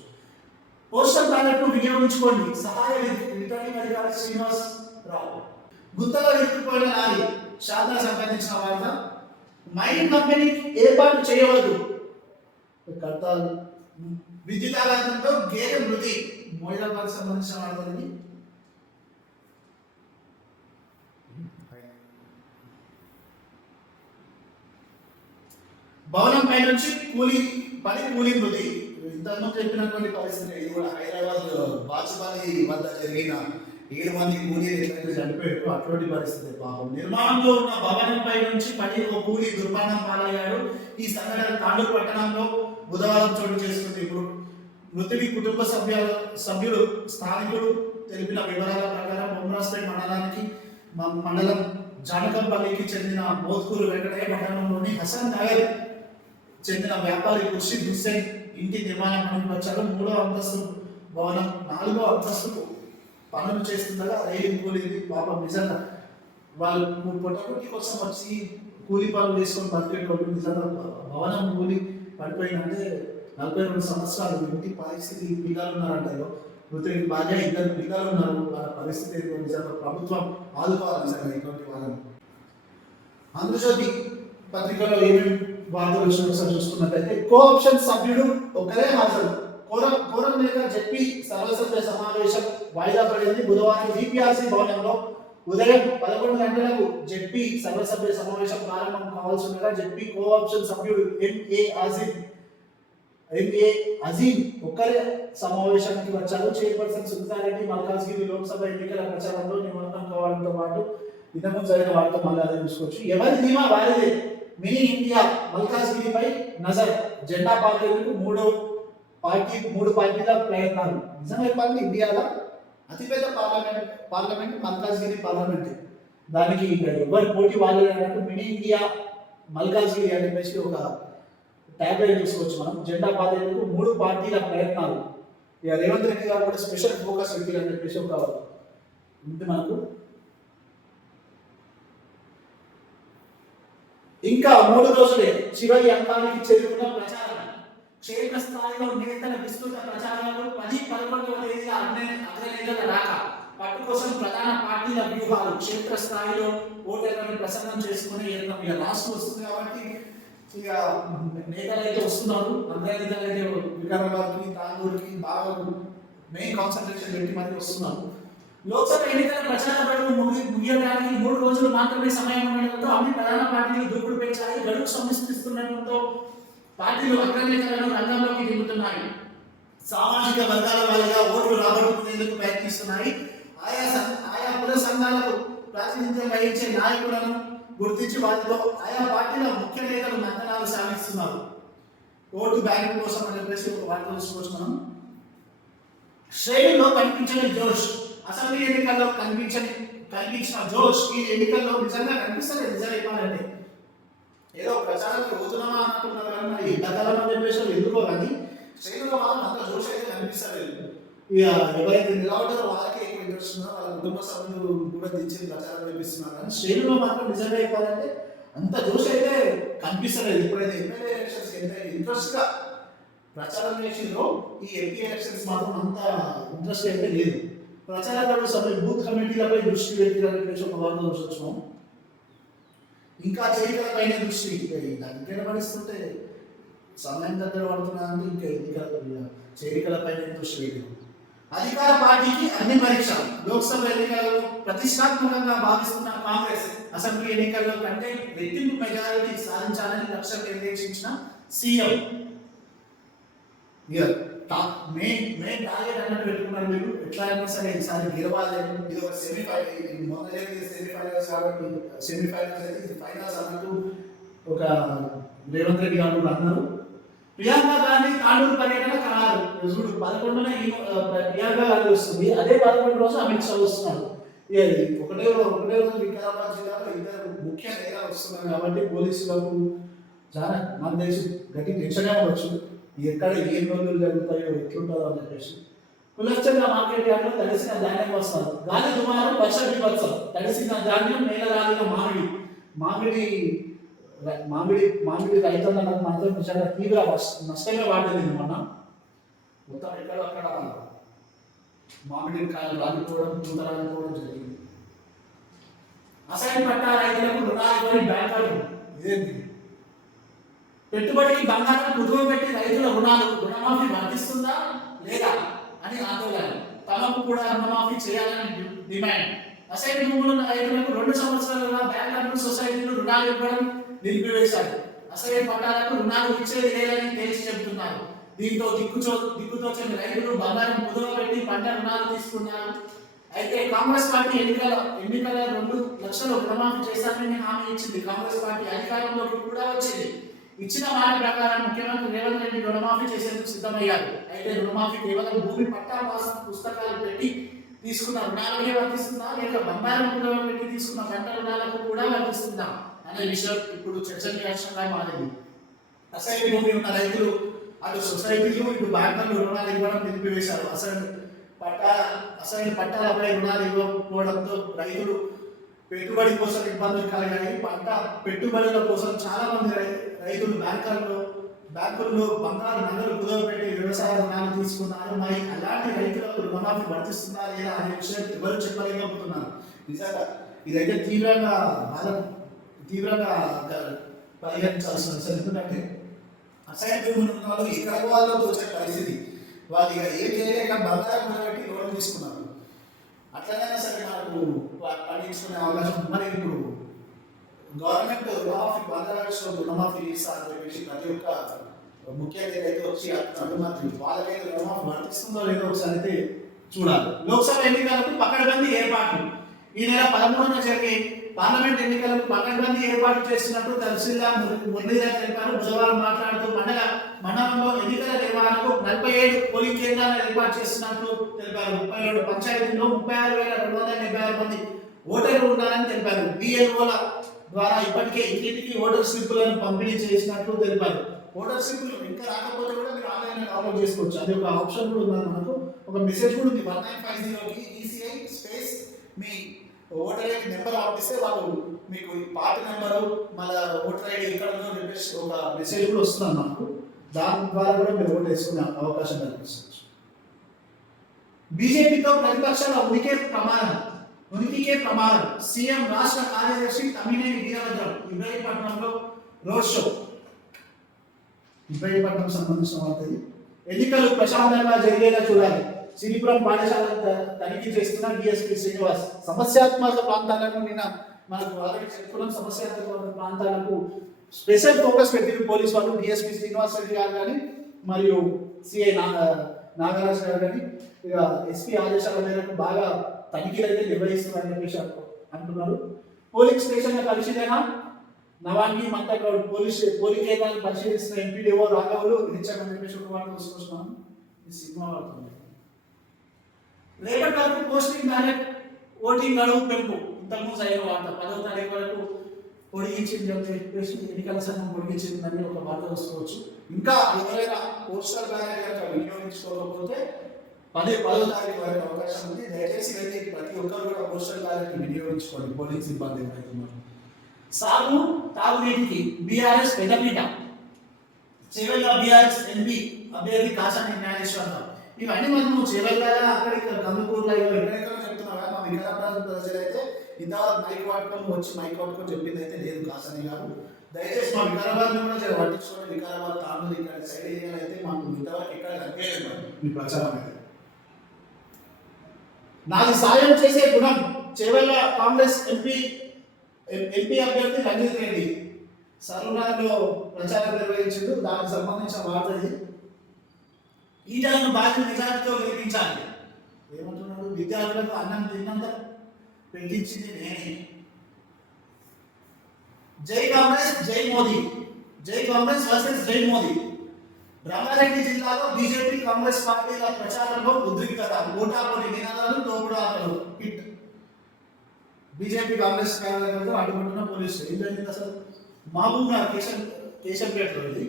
పోస్టల్ బ్యాలెట్ ను వినియోగించుకోండి. సహాయ రిటర్నింగ్ అధికారి శ్రీనివాస్ రావు. గుత్తలో ఇరుక్కుపోయిన లారీ శారదా సంబంధించిన వార్త. మైన్ కంపెనీ ఏర్పాటు చేయవద్దు. కడతాలు విద్యుతాఘాతంతో గేదె మృతి. మోయిదాబాద్ సంబంధించిన వార్తలని భవనం పై నుంచి కూలి మృతి. ఇంతకుముందు చెప్పినటువంటి పరిస్థితి ఇది కూడా హైదరాబాద్ బాచుపల్లి వద్ద జరిగిన 7 మంది కూలీలు ఎట్లయితే చనిపోయారు అటువంటి పరిస్థితి. పాపం నిర్మాణంలో ఉన్న భవనంపై నుంచి పడి ఒక కూలీ దుర్మరణం పాలయ్యాడు. ఈ సంఘటన తాండూరు పట్టణంలో బుధవారం చోటు చేసుకుంది. ఇప్పుడు మృతుడి కుటుంబ సభ్యుడు స్థానికుడు తెలిపిన వివరాల ప్రకారం బొమ్మరాజ్పేట్ మండలం జానకంపల్లికి చెందిన మోత్కూరు వెంకటయ్య పట్టణంలోని హసన్ నగర్ చెందిన వ్యాపారి ఖుర్షీద్ హుస్సేన్ ఇంటి నిర్మాణం పనికి వచ్చారు. 3వ అంతస్తు భవనం 4వ అంతస్తుకు పనులు చేస్తుండగా రైలింగ్ కూలింది. పాపం నిజంగా వాళ్ళు పొట్టకుట్టి కోసం వచ్చి కూలి పనులు చేసుకొని బతికేటోళ్ళు నిజంగా భవనం కూలి పడిపోయిందంటే 42 సంవత్సరాలు ఇంటి పరిస్థితి. పిల్లలు ఉన్నారంటారు, మృతుడికి భార్య 2 పిల్లలు ఉన్నారు. వాళ్ళ పరిస్థితి నిజంగా ప్రభుత్వం ఆదుకోవాలి నిజంగా ఇటువంటి వాళ్ళని. ఆంధ్రజ్యోతి పత్రికలో ఏమేమి వార్తలు వచ్చిన ఒకసారి చూసుకున్నట్లయితే కోఆప్షన్ సభ్యుడు ఒకరే హాజరు. కోరం లేక జడ్పీ సర్వసభ్య సమావేశం వాయిదా పడింది. బుధవారం జీపీఆర్సీ భవనంలో ఉదయం 11 గంటలకు జడ్పీ సర్వసభ్య సమావేశం ప్రారంభం కావాల్సి ఉండగా జడ్పీ కోఆప్షన్ సభ్యుడు ఎంఏ అజీం ఒక్కరే సమావేశానికి వచ్చారు. చైర్పర్సన్ సునీతారెడ్డి మల్కాజ్గిరి లోక్సభ ఎన్నికల ప్రచారంలో నిమగ్నం కావడంతో పాటు ఇంతకు జరిగిన వార్త మళ్ళీ అదే చూసుకోవచ్చు. ఎవరి ధీమా వారిదే. మినీ ఇండియా మల్కాజ్గిరిపై నజర్. జెండా పార్టీలకు మూడు పార్టీల ప్రయత్నాలు. నిజంగా చెప్పాలి ఇండియాలో అతిపెద్ద పార్లమెంట్ మల్కాజ్గిరి పార్లమెంట్. దానికి ఎవరి పోటీ వాళ్ళు అన్నట్టు మినీ ఇండియా మల్కాజ్గిరి అని చెప్పేసి ఒక ట్యాగ్ లైన్ చూసుకోవచ్చు మనం. జెండా పార్టీలకు 3 పార్టీల ప్రయత్నాలు. ఇక రేవంత్ రెడ్డి గారు కూడా స్పెషల్ ఫోకస్ పెట్టారని చెప్పేసి ఒక ఉంది మనకు. ఇంకా 3 రోజులే చివరి అంకానికి చేరుకున్న ప్రచారం. క్షేత్ర స్థాయిలో నేతల విస్తృత ప్రచారాలు. 10-11వ తేదీన అగ్రనేతల రాక పట్టు కోసం ప్రధాన పార్టీల వ్యూహాలు. క్షేత్ర స్థాయిలో ఓటర్లను ప్రసన్నం చేసుకునే యత్నం. ఇక లాస్ట్ వస్తుంది కాబట్టి ఇక నేతలు అయితే వస్తున్నారు. అగ్రనేతలు అయితే వికారాబాద్కి తాండూరుకి బాగా మెయిన్ కాన్సన్ట్రేషన్ పెట్టి మరి వస్తున్నారు. లోక్సభ ఎన్నికల ప్రచార గడువు ముగియడానికి 3 రోజులు మాత్రమే సమయం ఉండడంతో అన్ని ప్రధాన పార్టీలు దూకుడు పెంచాయి. గడువు సమీపిస్తుండటంతో పార్టీలు అగ్రనేతలను రంగంలోకి దిగుతున్నాయి. సామాజిక వర్గాల వారీగా ఓట్లు రాబట్టుకునేందుకు ప్రయత్నిస్తున్నాయి. ఆయా కుల సంఘాలకు ప్రాతినిధ్యం వహించే నాయకులను గుర్తించి వారితో ఆయా పార్టీల ముఖ్య నేతలు మంతనాలు సాగిస్తున్నారు. ఓటు బ్యాంకు కోసం అని చెప్పేసి ఒక వార్త చూసుకోవచ్చు మనం. శ్రేణుల్లో కనిపించని జోష్. అసెంబ్లీ ఎన్నికల్లో కనిపించిన జోష్ ఈ ఎన్నికల్లో నిజంగా కనిపిస్తలేదు. నిజంగా చెప్పాలంటే ఏదో ప్రచారానికి పోతున్నామా అనుకుంటున్నారు కానీ మరి ఎండాకాలం అని చెప్పేసి ఎందుకో కానీ శ్రేణులో మాత్రం అంత జోష్ అయితే కనిపిస్తలేదు. ఇక ఎవరైతే నిలబడ్డారో వాళ్ళకి ఎక్కువ ఇంట్రెస్ట్ ఉందో వాళ్ళ కుటుంబ సభ్యులు కూడా తెచ్చి ప్రచారం చేపిస్తున్నారు కానీ శ్రేణులో మాత్రం నిజంగా చెప్పాలంటే అంత జోష్ అయితే కనిపిస్తలేదు. ఇప్పుడైతే ఎమ్మెల్యే ఎలక్షన్స్ ఎంత ఇంట్రెస్ట్గా ప్రచారం చేసిందో ఈ ఎంపీ ఎలక్షన్స్ మాత్రం అంత ఇంట్రెస్ట్ అయితే లేదు. ప్రచారకులు సభ్యులు బూత్ కమిటీలపై దృష్టి పెట్టారని చెప్పేసి ఒక వార్త చూసొచ్చాము. ఇంకా చేరికలపైన దృష్టి. దానికైనా పడిస్తుంటే సమయం దగ్గర పడుతున్నారంటే ఇంకా ఎన్నికల చేరికలపైన దృష్టి పెట్టారు. అధికార పార్టీకి అన్ని పరీక్షలు. లోక్సభ ఎన్నికలలో ప్రతిష్టాత్మకంగా భావిస్తున్న కాంగ్రెస్ అసెంబ్లీ ఎన్నికల్లో కంటే రెట్టింపు మెజారిటీ సాధించాలని లక్ష్యం నిర్దేశించిన సీఎం. ఇక మెయిన్ టార్గెట్ అన్నట్టు పెట్టుకున్నారు మీరు. ఎట్లా అయినా సరే ఈసారి గెలవాలి. ఇది ఒక సెమీఫైనల్, మొన్న జరిగిన సెమీఫైనల్స్ కాబట్టి సెమీఫైనల్స్ అయితే ఇది ఫైనల్స్ అన్నట్టు ఒక రేవంత్ రెడ్డి గారు అన్నారు. ప్రియాంక గాంధీ తాండూరు పర్యటన ఖరారు. చూడు 11న ప్రియాంక గాంధీ వస్తుంది, అదే 11 రోజు అమిత్ షా వస్తున్నాడు. ఒకటే రోజు వికారాబాద్ జిల్లాలో ఇద్దరు ముఖ్య నేతలు వస్తున్నారు కాబట్టి పోలీసులకు చాలా నాకు తెలిసి గట్టి టెన్షన్గా ఉండొచ్చు. ఎక్కడ ఏం రోజులు జరుగుతాయో ఎట్లుంటుందో అని చెప్పేసి. కులచ్చంగా మార్కెట్ యార్డ్లో తడిసిన ధాన్యం వస్తారు. గాలి దుమారం వర్ష విభత్సం. తడిసిన ధాన్యం నేల రాలిన మామిడి రైతులకు మాత్రం చాలా తీవ్ర నష్టమే వాటింది. మొన్న మొత్తం ఎక్కడక్కడ మామిడి కాయలు రాలిపోవడం, పూత రాలిపోవడం జరిగింది. అసైన్ పట్టా రైతులకు రుణాలు బ్యాంకర్లు ఇదేంటి? పెట్టుబడికి బంగారం కుదువ పెట్టి రైతుల రుణమాఫీ వర్తిస్తుందా లేదా అని ఆందోళన. తమకు కూడా రుణమాఫీ చేయాలని డిమాండ్. అసైన్ భూములు ఉన్న రైతులకు 2 సంవత్సరాలుగా బ్యాంకర్లు సొసైటీలు రుణాలు ఇవ్వడం నిలిపివేశారు. అసైన్ పట్టాలకు రుణాలు ఇచ్చేది లేదని తేల్చి చెబుతున్నారు. దీంతో దిక్కుతోచని రైతులు బంగారం కుదువ పెట్టి పంట రుణాలు తీసుకున్నారు. అయితే కాంగ్రెస్ పార్టీ ఎన్నికల 2 లక్షల రుణమాఫీ చేస్తారని హామీ ఇచ్చింది. కాంగ్రెస్ పార్టీ అధికారంలోకి కూడా వచ్చింది. ఇచ్చిన మాట ప్రకారం ముఖ్యమంత్రి రేవంత్ రెడ్డి రుణమాఫీ చేసేందుకు సిద్ధమయ్యారు. అయితే రుణమాఫీ కేవలం భూమి పట్టా పుస్తకాలు పెట్టి తీసుకున్న రుణాలకే వర్తిస్తుందా లేక బంగారం కుదువ పెట్టి తీసుకున్న పంట రుణాలకు కూడా వర్తిస్తుందా అనే విషయం ఇప్పుడు చర్చనీయాంశంగా మారింది. అసైన్ భూమి ఉన్న రైతులు అటు సొసైటీలు ఇటు బ్యాంకులు రుణాలు ఇవ్వడం నిలిపివేశారు. అసైన్ పట్టాలపై రుణాలు ఇవ్వకపోవడంతో రైతులు పెట్టుబడి కోసం ఇబ్బందులు కలిగాయి. పంట పెట్టుబడుల కోసం చాలా మంది రైతులు బ్యాంకుల్లో బంగారు నగలు కుదువ పెట్టి వ్యవసాయ రుణాలు తీసుకున్నారు. మరి అలాంటి రైతులకు రుణమాఫీ వర్తిస్తుందా లేదా అనే విషయం ఎవరు చెప్పలేకపోతున్నారు. నిజంగా ఇదైతే తీవ్రంగా పరిగణించాల్సిన విషయం. ఎందుకంటే అసైన్ భూములు ఉన్న వాళ్ళు ఎక్కడ వాళ్ళలో దోచే పరిస్థితి. వాళ్ళు ఇక ఏం చేయలేక బంగారం కుదబెట్టి లోన్ తీసుకున్నారు. అట్లనైనా సరే మనకు పండించుకునే అవకాశం. మరి ఇప్పుడు గవర్నమెంట్ రుణమాఫీ ఇస్తారని చెప్పేసి ప్రతి ఒక్క ముఖ్య నేత వచ్చి అడుగుతున్నారు. వాళ్ళకైతే రుణమాఫీ వర్తిస్తుందో లేదో ఒకసారి అయితే చూడాలి. లోక్సభ ఎన్నికలకు పకడ్బందీ ఏర్పాట్లు. ఈ నెల 13న జరిగే పార్లమెంట్ ఎన్నికలకు పకడ్బందీ ఏర్పాటు చేస్తున్నట్టు తహసీల్దార్ మురళీధర్ తెలిపారు. బుధవారం మాట్లాడుతూ మండలంలో ఎన్నికల నిర్వహణకు 47 పోలింగ్ కేంద్రాలను ఏర్పాటు చేస్తున్నట్లు తెలిపారు. 37 పంచాయతీల్లో 36,276 మంది ఓటర్లు ఉన్నారని తెలిపారు. బిఎల్ఓల ద్వారా ఇప్పటికే ఇంటింటికి ఓటర్ స్లిప్పులను పంపిణీ చేసినట్లు తెలిపారు. ఓటర్ స్లిప్పులు ఇంకా రాకపోతే కూడా మీరు ఆన్లైన్లో డౌన్లోడ్ చేసుకోవచ్చు. అది ఒక ఆప్షన్ కూడా ఉంది. మనకు ఒక మెసేజ్ కూడా ఉంది 1950కి ఈసీఐ స్పేస్ మీ ఓటర్ ఐడి నెంబర్ పంపిస్తే వాళ్ళు మీకు పార్టీ నెంబరు మళ్ళీ ఓటర్ ఐడి ఎక్కడ ఉందో చెప్పేసి ఒక మెసేజ్ కూడా వస్తుంది మనకు. దాని ద్వారా కూడా మీరు ఓటు వేసుకునే అవకాశం కల్పిస్తుంది. బీజేపీతో ప్రతిపక్షాల ఉనికికే ప్రమాదం. సీఎం రాష్ట్ర కార్యదర్శి తమ్మినేని వీరభద్రం ఇబ్రహీంపట్నంలో రోడ్ షో. ఇబ్రహీంపట్నం సంబంధించిన వార్త. ఎన్నికలు ప్రశాంతంగా జరిగేలా చూడాలి. సిరిపురం పాఠశాల తనిఖీ చేస్తున్న డిఎస్పీ శ్రీనివాస్. సమస్యాత్మక ప్రాంతాలను నిన్న మనకు ఆల్రెడీ చెప్పుకున్నాం. సమస్యాత్మక ప్రాంతాలకు స్పెషల్ ఫోకస్ పెట్టిన పోలీసు వాళ్ళు డిఎస్పీ శ్రీనివాస్ రెడ్డి గారు కానీ మరియు సిఐ నాగరాజ్ గారు కానీ ఇక ఎస్పీ ఆదేశాల మేరకు బాగా తనిఖీలు అయితే నిర్వహిస్తున్నారని చెప్పేసి అంటున్నారు. పోలింగ్ స్టేషన్ల పరిశీలన నవాంగి మంతగౌడ్ పోలింగ్ కేంద్రాన్ని పరిశీలిస్తున్న ఎంపీడీఓ రాఘవులు హెచ్చరని చెప్పేసి ఒక వార్త తీసుకొస్తున్నాను. ఈ సినిమా వాడుతుంది. రేపటి వరకు పోస్టింగ్ బ్యాలెట్ ఓటింగ్ గడువు పెంపు. ఇంతకుముందు అయిన వార్త 10వ తారీఖు వరకు పొడిగించింది అని చెప్పేసి ఎన్నికల సంఘం పొడిగించిందని ఒక వార్త వసుకోవచ్చు. ఇంకా ఎవరైనా పోస్టల్ బ్యాలెట్ కనుక వినియోగించుకోకపోతే 10వ తారీఖు వరకు అవకాశం ఉంది. దయచేసి అయితే ప్రతి ఒక్కరు కూడా పోస్టల్ బ్యాలెట్ వినియోగించుకోండి. పోలింగ్ సిబ్బంది ఎవరైతున్నారు. సాగు తాగునీటికి బీఆర్ఎస్ పెద్దపీట. చేవెళ్ళ బీఆర్ఎస్ ఎంపీ అభ్యర్థి కాసాని జ్ఞానేశ్వరరావు. ఇవన్నీ మనము చేవెళ్ళ అక్కడికి కందుకూరులో ఎక్కడెక్కడ చెప్తున్నావా? మా వికారాబాద్ ప్రజలైతే ఇంతవరకు మైక్ పట్టుకొని చెప్పింది అయితే లేదు కాసాని గారు. దయచేసి మా వికారాబాద్ కూడా పట్టించుకోండి. వికారాబాద్ తాను ఇక్కడ సైడ్ ఏరియాలో అయితే మాకు ఇంతవరకు ఎక్కడ కనిపించలేదు మీ ప్రచారం అయితే. నాకు సాయం చేసే గుణం. చేవెళ్ళ కాంగ్రెస్ ఎంపీ అభ్యర్థి రంజిత్ రెడ్డి సరునాలో ప్రచారం నిర్వహించారు. దానికి సంబంధించిన వార్త ఇది. ఈటలను భారీ మెజార్టీతో గెలిపించాలి. ఏమంటున్నాడు? విద్యార్థులకు అన్నం తిన్నంత పెట్టించింది నేనే. జై కాంగ్రెస్ జై మోదీ. జై కాంగ్రెస్ వర్సెస్ జై మోదీ. రంగారెడ్డి జిల్లాలో బీజేపీ కాంగ్రెస్ పార్టీల ప్రచారంలో ఉద్రిక్తత, ఓటాపోటీ నినాదాలు, తోపుడు ఆటలు హిట్. బీజేపీ కాంగ్రెస్ కార్యకర్తలు అడ్డుకుంటున్న పోలీసులు. ఏం జరిగింది అసలు? మహబూబ్నగర్ కేశంపేటలో ఇది.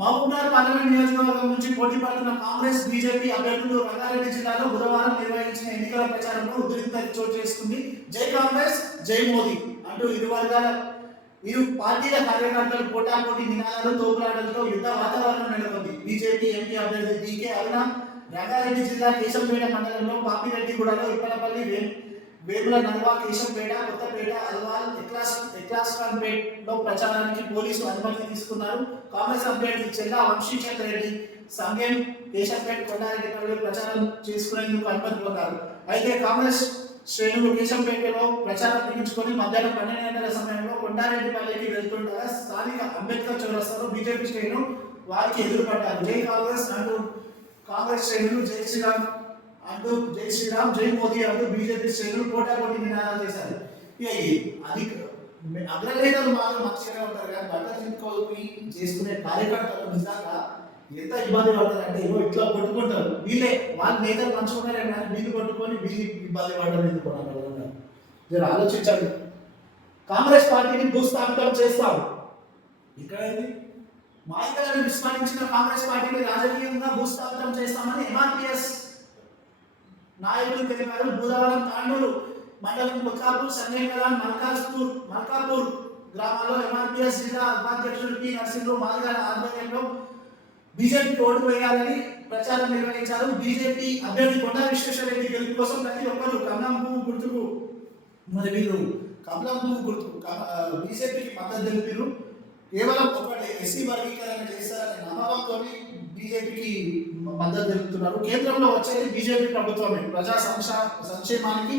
మహబూబ్నగర్ పార్లమెంట్ నియోజకవర్గం నుంచి పోటీ పడుతున్న కాంగ్రెస్ బీజేపీ అభ్యర్థులు రంగారెడ్డి జిల్లాలో బుధవారం నిర్వహించిన ఎన్నికల ప్రచారంలో ఉద్రిక్తత చోటు చేసుకుంది. జై కాంగ్రెస్, జై మోదీ అంటూ ఇరు పార్టీల కార్యకర్తలు పోటాపోటీ నినాదాలు, తోపులాటలతో యుద్ధ వాతావరణం నెలకొంది. బీజేపీ ఎంపీ అభ్యర్థి డీకే అరుణ రంగారెడ్డి జిల్లా కేశంపేట మండలంలో పాపిరెడ్డిగూడలో, ఇప్పలపల్లి, వేముల నర్వా, కేశంపేట, కొత్తపేట, అల్వాల్, ఎక్లాస్పేటలో ప్రచారానికి పోలీసులు అనుమతి తీసుకున్నారు. కాంగ్రెస్ అభ్యర్థి చెల్లా వంశీచంద్ర రెడ్డి సంగెం, కేశంపేట, కొండారెడ్డిపల్లిలో ప్రచారం చేసుకునేందుకు అనుమతి పొందారు. అయితే కాంగ్రెస్ శ్రేణులు కేశంపేటలో ప్రచారం ముగించుకొని మధ్యాహ్నం 12 గంటల సమయంలో కొండారెడ్డిపల్లికి వెళ్తుండగా స్థానిక అంబేద్కర్ చౌరస్తాలో బీజేపీ శ్రేణులు వారికి ఎదురుపడ్డారు. జై కాంగ్రెస్ అంటూ కాంగ్రెస్ శ్రేణులు జై శ్రీరామ్ అంటూ జై శ్రీరామ్, జై మోదీ అంటూ బీజేపీ శ్రేణులు పోటాపోటీ నినాదాలు చేశారు. అది అగ్రనేతలు మాత్రం మంచిగా ఉంటారు కానీ బట్టలు చింపుకోవి చేసుకునే కార్యకర్తలు నిజంగా ఎంత ఇబ్బంది పడతారంటే ఇట్లా కొట్టుకుంటారు. వీళ్ళే వాళ్ళ నేతలు మంచుకున్నారే కానీ వీళ్ళు కొట్టుకొని వీళ్ళు ఇబ్బంది పడడం ఎందుకున్నారు. జర ఆలోచించండి. కాంగ్రెస్ పార్టీని భూస్థాపితం చేస్తాం. ఇక్కడ మాదిగలను విస్మరించిన కాంగ్రెస్ పార్టీని రాజకీయంగా భూస్థాపితం చేస్తామని ఎంఆర్పీఎస్ నాయకులు తెలిపారు. బుధవారం తాండూరు మండలం కొత్తాపూర్, సంజయనగర్, మల్కాపూర్ గ్రామాల్లో ఎంఆర్పీఎస్ జిల్లా ఉపాధ్యక్షుడు పి నరసింహు మాదిగల ఆధ్వర్యంలో బీజేపీ ఓటు వేయాలని ప్రచారం నిర్వహించారు. బీజేపీ అభ్యర్థి కొండా విశ్వేశ్వరరెడ్డి గెలుపు కోసం ప్రతి ఒక్కరు కమలం పువ్వు గుర్తుకు వీళ్ళు కమలం పువ్వు గుర్తుకు బీజేపీకి మద్దతు తెలిపారు. కేవలం ఒకటి ఎస్సీ వర్గీకరణ చేస్తారనే నమ్మకంతో బీజేపీకి మద్దతు తెలుపుతున్నారు. కేంద్రంలో వచ్చేది బీజేపీ ప్రభుత్వమే. ప్రజా సంక్షేమానికి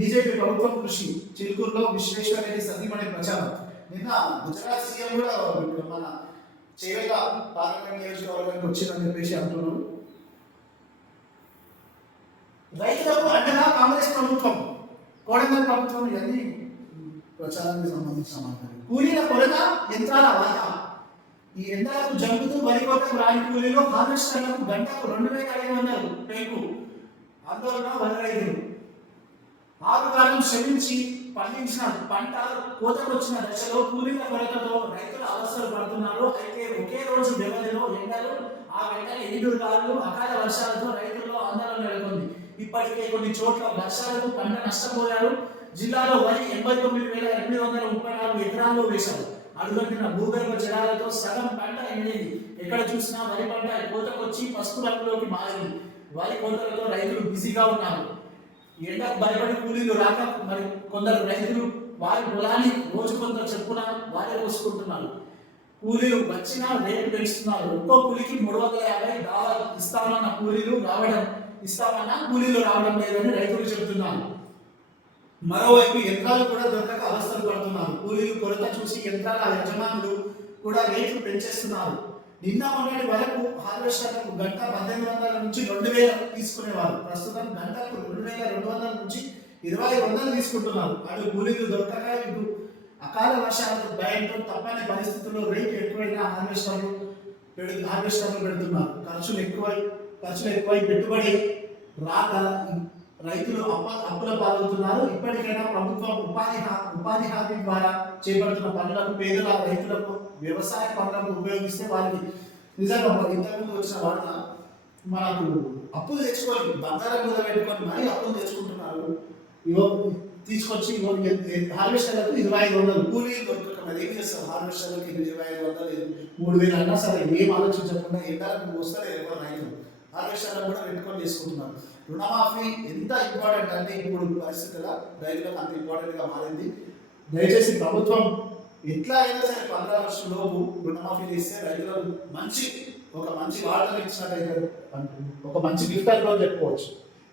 బీజేపీ ప్రభుత్వం కృషి. చిలుకూరులో విశ్వేశ్వరరెడ్డి సతీమణి ప్రచారం. నిన్న గుజరాత్ సీఎం కూడా మన చేవేళ్ళ పార్లమెంట్ నియోజకవర్గానికి వచ్చిందని చెప్పేసి అంటున్నారు. రైతులకు అండగా కాంగ్రెస్ ప్రభుత్వం, కోడంగల్ ప్రభుత్వం ఇవన్నీ ప్రచారానికి సంబంధించిన మాట్లాడారు. కూలీల కొరత, యంత్రాల వాటా. ఈ యంత్రాలకు జంపుతూ వరి కోతకు రాని కూలీలు, హార్వెస్టర్లకు గంటకు 2500 పెంకు. ఆందోళన వరి రైతులు. ఆరుగాలం శ్రమించి పండించిన పంట కోతకొచ్చిన దశలో కూలీల కొరతతో రైతులు అవస్థలు పడుతున్నారు. అయితే ఒకే రోజు వ్యవధిలో ఎండలు, ఆ వెంటనే ఈదురుగాలు, అకాల వర్షాలతో రైతుల్లో ఆందోళన నెలకొంది. ఇప్పటికే కొన్ని చోట్ల వర్షాలకు పంట నష్టపోయారు. జిల్లాలో వరి 89,834 ఎకరాల్లో వేశారు. అడుగంటిన భూగర్భ జలాలతో సగం పంట ఎండింది. ఎక్కడ చూసినా వరి పంట కోతకొచ్చి పసుపు రంగులోకి మారింది. వరి కోతలతో రైతులు బిజీగా ఉన్నారు. ఎండకు భయపడి కూలీలు రాక మరి కొందరు రైతులు వారి పొలాన్ని రోజు కొంత చెప్పున వారే పోసుకుంటున్నారు. కూలీలు వచ్చినా రేటు పెంచుతున్నారు. ఒక్కో కూలీకి 350 డాలర్ ఇస్తామన్న కూలీలు రావడం లేదని రైతులు చెబుతున్నారు. మరోవైపు యంత్రాలు కూడా దొరకక అవస్థలు పడుతున్నారు. కూలీలు కొరత చూసి యంత్రాల యజమానులు కూడా రేట్లు పెంచేస్తున్నారు. నిన్న మొన్నటి వరకు హార్వెస్టర్లకు గంట 1800 నుంచి 2000 తీసుకునేవారు. ప్రస్తుతం గంటకు 2200 నుంచి 2500 తీసుకుంటున్నారు. అటు కూలీలు దొరకక ఇటు అకాల వర్షాలకు భయంతో తప్పని పరిస్థితుల్లో రేటు ఎక్కువైనా హార్వెస్టర్లు పెడుతున్నారు. ఖర్చులు ఎక్కువై పెట్టుబడి రాక రైతులు అప్పుల పాలవుతున్నారు. ఇప్పటికైనా ప్రభుత్వం ఉపాధి హామీ ద్వారా చేపడుతున్న పనులకు, పేదల రైతులకు, వ్యవసాయ పనులకు ఉపయోగిస్తే వారికి నిజంగా ఇంతకుముందు వచ్చిన వార్త మనకు అప్పులు తెచ్చుకొని బంగారం మీద పెట్టుకొని మరీ అప్పులు తెచ్చుకుంటున్నారు. తీసుకొచ్చి హార్వెస్టర్లకు 2500 కూలీలు దొరకక మరి ఏం చేస్తారు? హార్వెస్టర్లకి 2500, 3000 అన్నా సరే ఏం ఆలోచించకుండా ఎండలకు వస్తారు ఎవరు రైతులు హార్వెస్టర్లకు కూడా పెట్టుకొని చేసుకుంటున్నారు. రుణమాఫీ ఎంత ఇంపార్టెంట్ అంటే ఇప్పుడు పరిస్థితుల రైతులకు అంత ఇంపార్టెంట్గా మారింది. దయచేసి ప్రభుత్వం ఎట్లా అయినా సరే 15 లక్షల లోపు రుణమాఫీ చేస్తే రైతులకు ఒక మంచి వార్తలు ఇచ్చినట్టయితే ఒక మంచి గిఫ్ట్ అని చెప్పుకోవచ్చు.